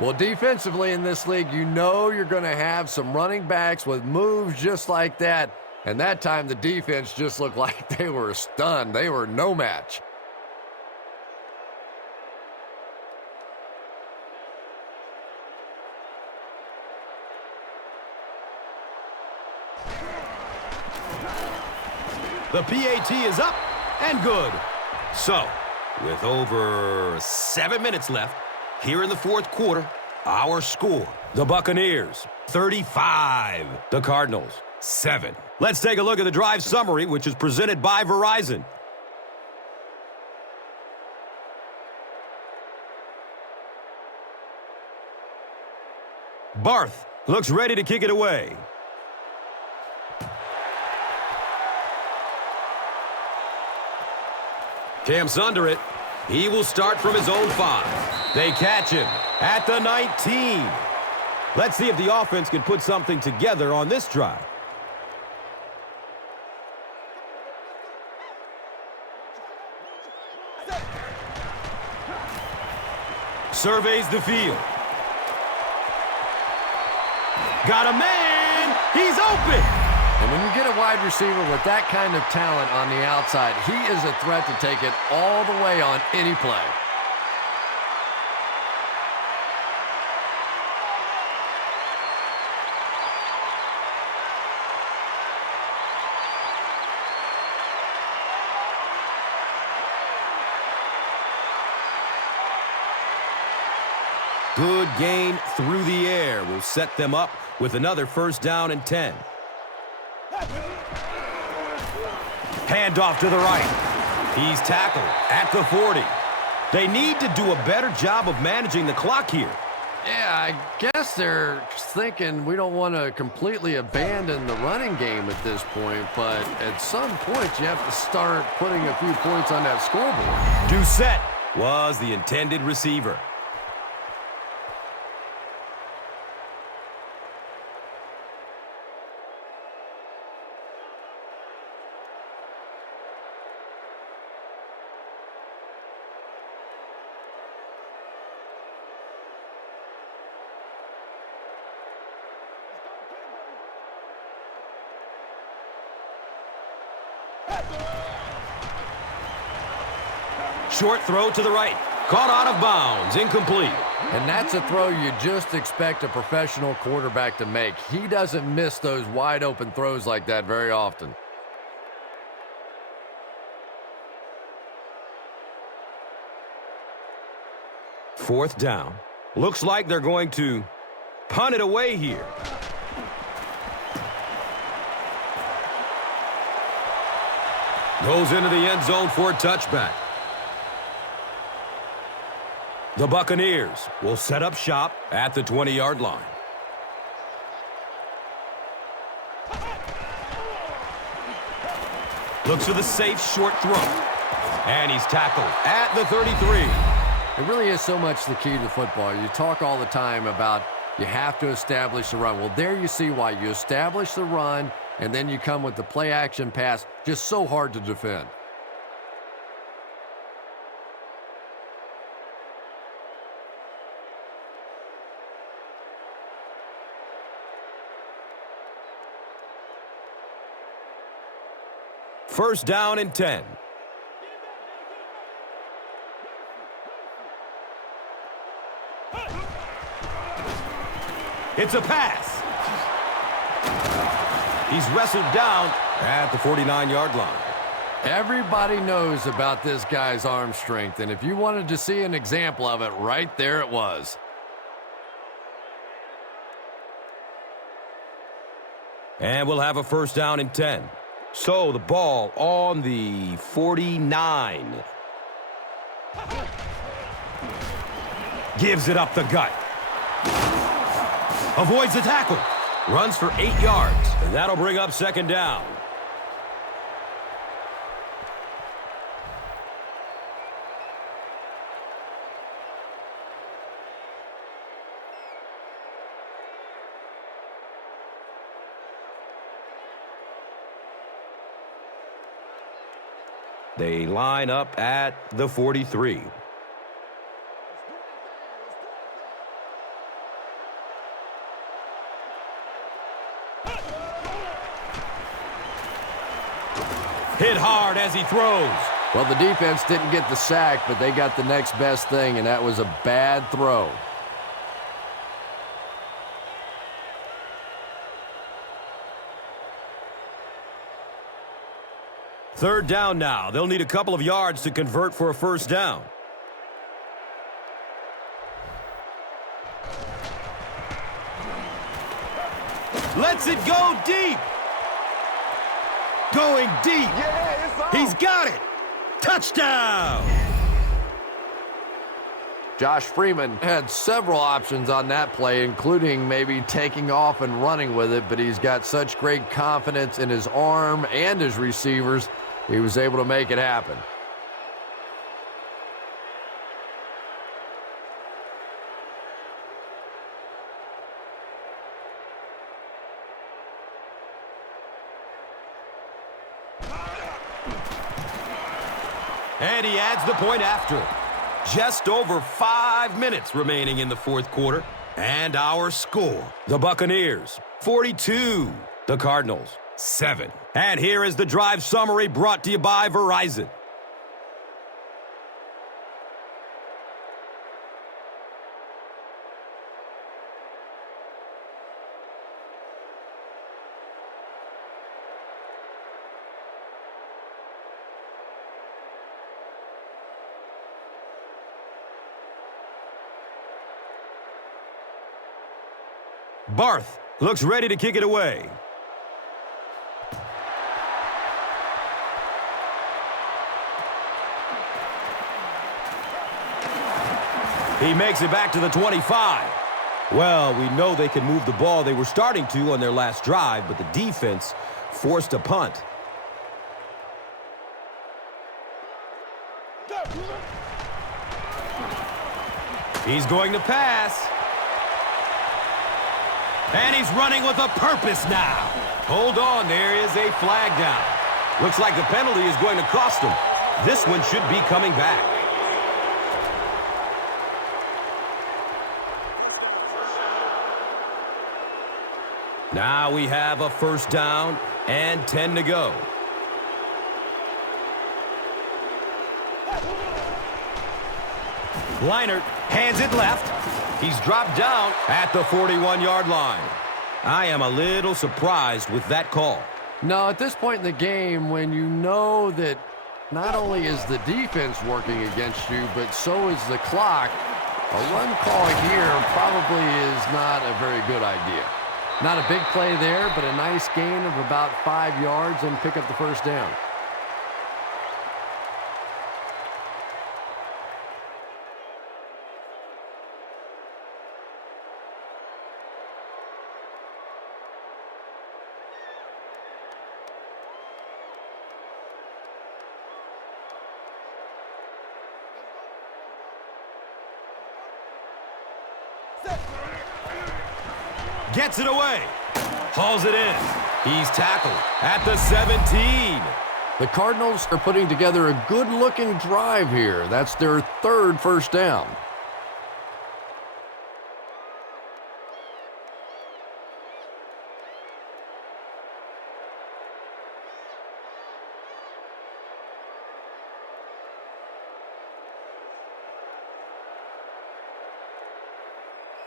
Well, defensively in this league, you know you're going to have some running backs with moves just like that. And that time the defense just looked like they were stunned. They were no match. The PAT is up and good. So, with over 7 minutes left, here in the fourth quarter, our score. The Buccaneers, 35. The Cardinals, 7. Let's take a look at the drive summary, which is presented by Verizon. Barth looks ready to kick it away. Camps under it. He will start from his own 5. They catch him at the 19. Let's see if the offense can put something together on this drive. Surveys the field. Got a man. He's open. And when you get a wide receiver with that kind of talent on the outside, he is a threat to take it all the way on any play. Good gain through the air will set them up with another first down and 10. Hand off to the right. He's tackled at the 40. They need to do a better job of managing the clock here. Yeah, I guess they're thinking we don't want to completely abandon the running game at this point, but at some point you have to start putting a few points on that scoreboard. Doucette was the intended receiver. Short throw to the right. Caught out of bounds. Incomplete. And that's a throw you just expect a professional quarterback to make. He doesn't miss those wide open throws like that very often. Fourth down. Looks like they're going to punt it away here. Goes into the end zone for a touchback. The Buccaneers will set up shop at the 20-yard line. Looks for the safe short throw. And he's tackled at the 33. It really is so much the key to football. You talk all the time about you have to establish the run. Well, there you see why. You establish the run, and then you come with the play-action pass. Just so hard to defend. First down and 10. It's a pass. He's wrestled down at the 49-yard line. Everybody knows about this guy's arm strength, and if you wanted to see an example of it, right there it was. And we'll have a first down and 10. So the ball on the 49. Gives it up the gut. Avoids the tackle. Runs for 8 yards. And that'll bring up second down. They line up at the 43. Hit hard as he throws. Well, the defense didn't get the sack, but they got the next best thing, and that was a bad throw. Third down now. They'll need a couple of yards to convert for a first down. Lets it go deep. Going deep. Yeah, it's on. He's got it. Touchdown. Josh Freeman had several options on that play, including maybe taking off and running with it, but he's got such great confidence in his arm and his receivers, he was able to make it happen. And he adds the point after. Just over 5 minutes remaining in the fourth quarter. And our score, the Buccaneers, 42. The Cardinals, 7. And here is the drive summary brought to you by Verizon. Barth looks ready to kick it away. He makes it back to the 25. Well, we know they can move the ball. They were starting to on their last drive, but the defense forced a punt. He's going to pass. And he's running with a purpose now. Hold on, there is a flag down. Looks like the penalty is going to cost him. This one should be coming back. Now we have a first down and 10 to go. Leinart hands it left. He's dropped down at the 41-yard line. I am a little surprised with that call. No, at this point in the game, when you know that not only is the defense working against you, but so is the clock, a run call here probably is not a very good idea. Not a big play there, but a nice gain of about 5 yards and pick up the first down. Gets it away. Hauls it in. He's tackled at the 17. The Cardinals are putting together a good-looking drive here. That's their third first down.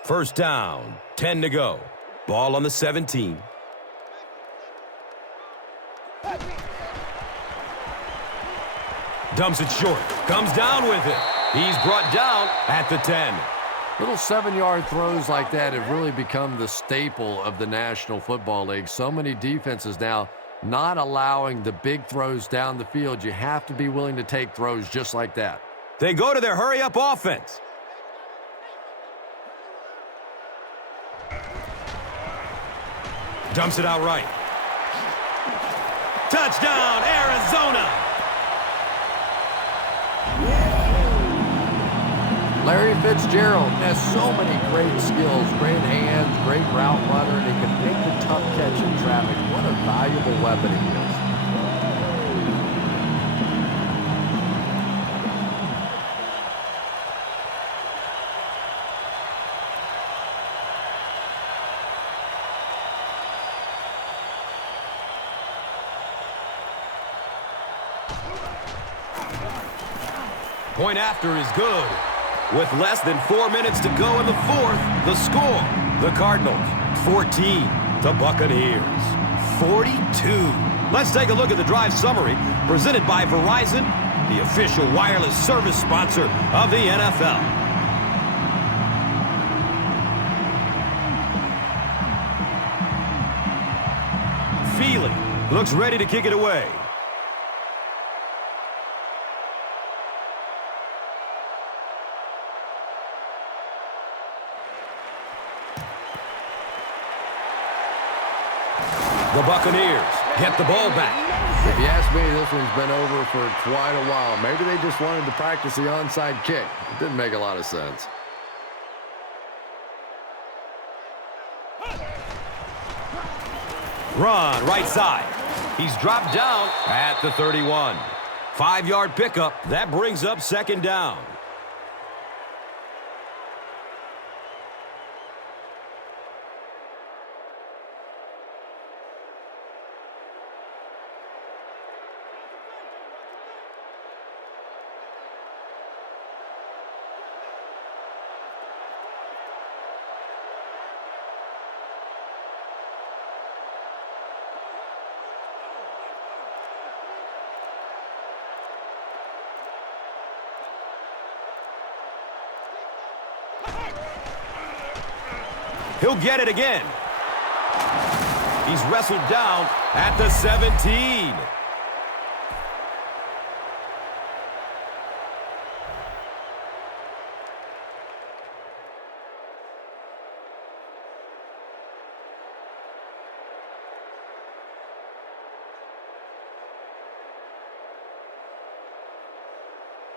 First down, 10 to go. Ball on the 17. Dumps it short. Comes down with it. He's brought down at the 10. Little 7-yard throws like that have really become the staple of the National Football League. So many defenses now not allowing the big throws down the field. You have to be willing to take throws just like that. They go to their hurry-up offense. Dumps it out right. Touchdown, Arizona! Larry Fitzgerald has so many great skills, great hands, great route runner, and he can make the tough catch in traffic. What a valuable weapon he is. Point after is good. With less than 4 minutes to go in the fourth, the score, the Cardinals, 14, the Buccaneers, 42. Let's take a look at the drive summary presented by Verizon, the official wireless service sponsor of the NFL. Feely looks ready to kick it away. The Buccaneers get the ball back. If you ask me, this one's been over for quite a while. Maybe they just wanted to practice the onside kick. It didn't make a lot of sense. Run right side. He's dropped down at the 31. 5-yard pickup. That brings up second down. He'll get it again. He's wrestled down at the 17.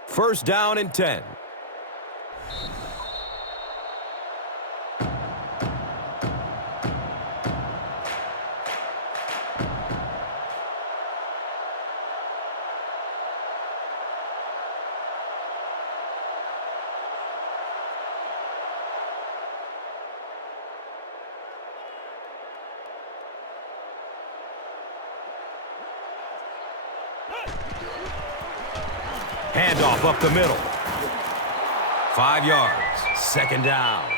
First down and 10. Handoff up the middle. 5 yards. Second down.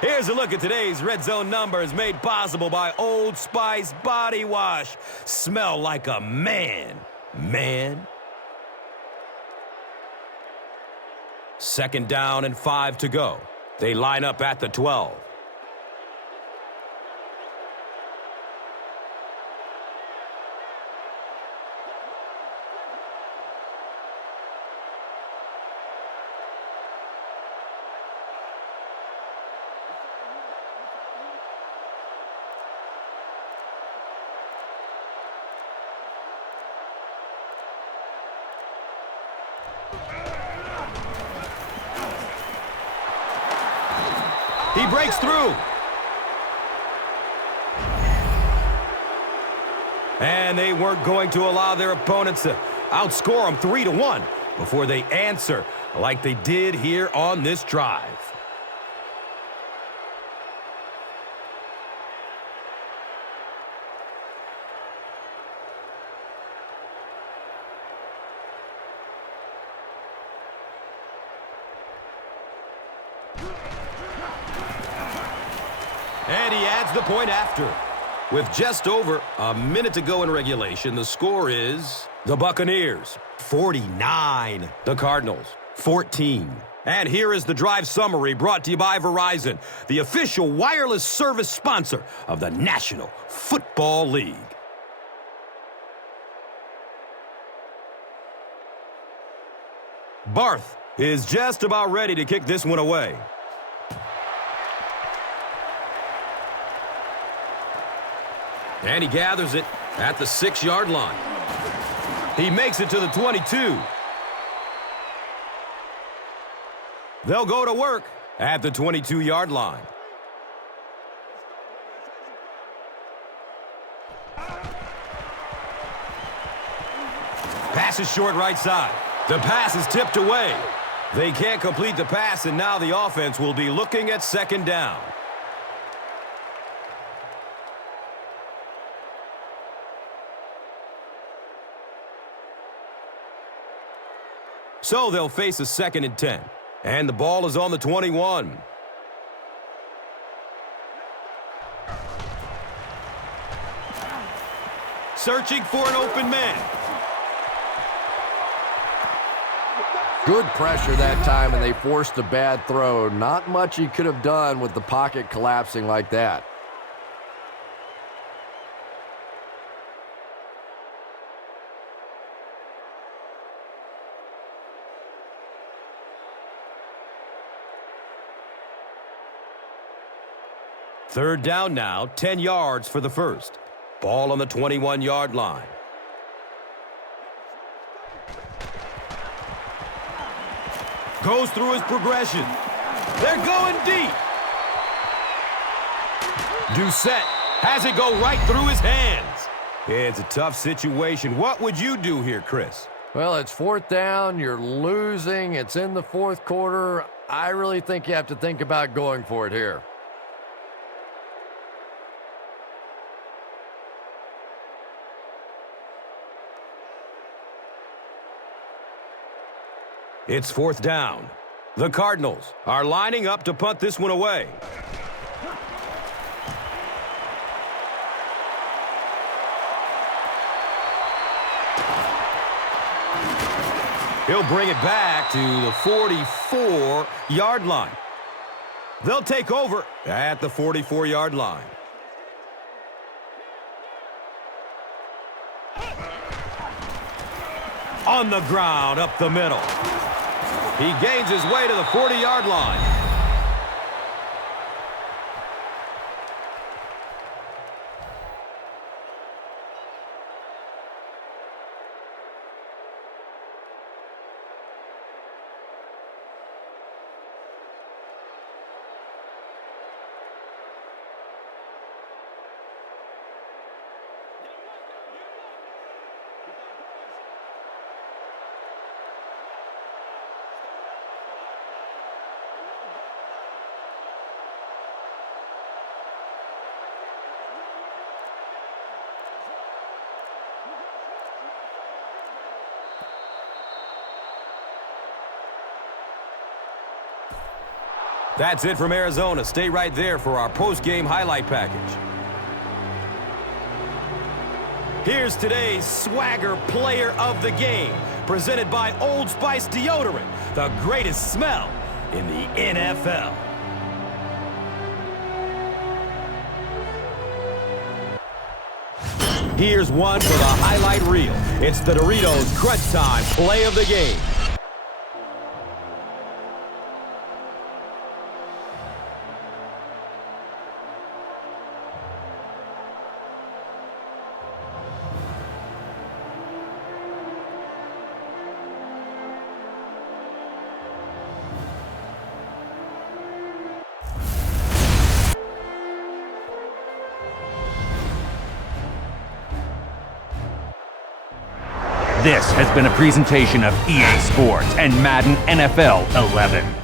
Here's a look at today's red zone numbers made possible by Old Spice Body Wash. Smell like a man. Man. Second down and 5 to go. They line up at the 12. He breaks through. And they weren't going to allow their opponents to outscore them 3-1 before they answer like they did here on this drive. And he adds the point after. With just over a minute to go in regulation, the score is the Buccaneers 49, the Cardinals 14. And here is the drive summary brought to you by Verizon, the official wireless service sponsor of the National Football League. Barth is just about ready to kick this one away. And he gathers it at the 6-yard line. He makes it to the 22. They'll go to work at the 22-yard line. Pass is short right side. The pass is tipped away. They can't complete the pass, and now the offense will be looking at second down. So they'll face a 2nd and 10. And the ball is on the 21. Searching for an open man. Good pressure that time, and they forced a bad throw. Not much he could have done with the pocket collapsing like that. Third down now, 10 yards for the first. Ball on the 21-yard line. Goes through his progression. They're going deep. Doucette has it go right through his hands. It's a tough situation. What would you do here, Chris? Well, it's 4th down. You're losing. It's in the 4th quarter. I really think you have to think about going for it here. It's 4th down. The Cardinals are lining up to punt this one away. He'll bring it back to the 44-yard line. They'll take over at the 44-yard line. On the ground, up the middle. He gains his way to the 40-yard line. That's it from Arizona. Stay right there for our post-game highlight package. Here's today's Swagger Player of the Game, presented by Old Spice Deodorant, the greatest smell in the NFL. Here's one for the highlight reel. It's the Doritos Crunch Time Play of the Game. This has been a presentation of EA Sports and Madden NFL 11.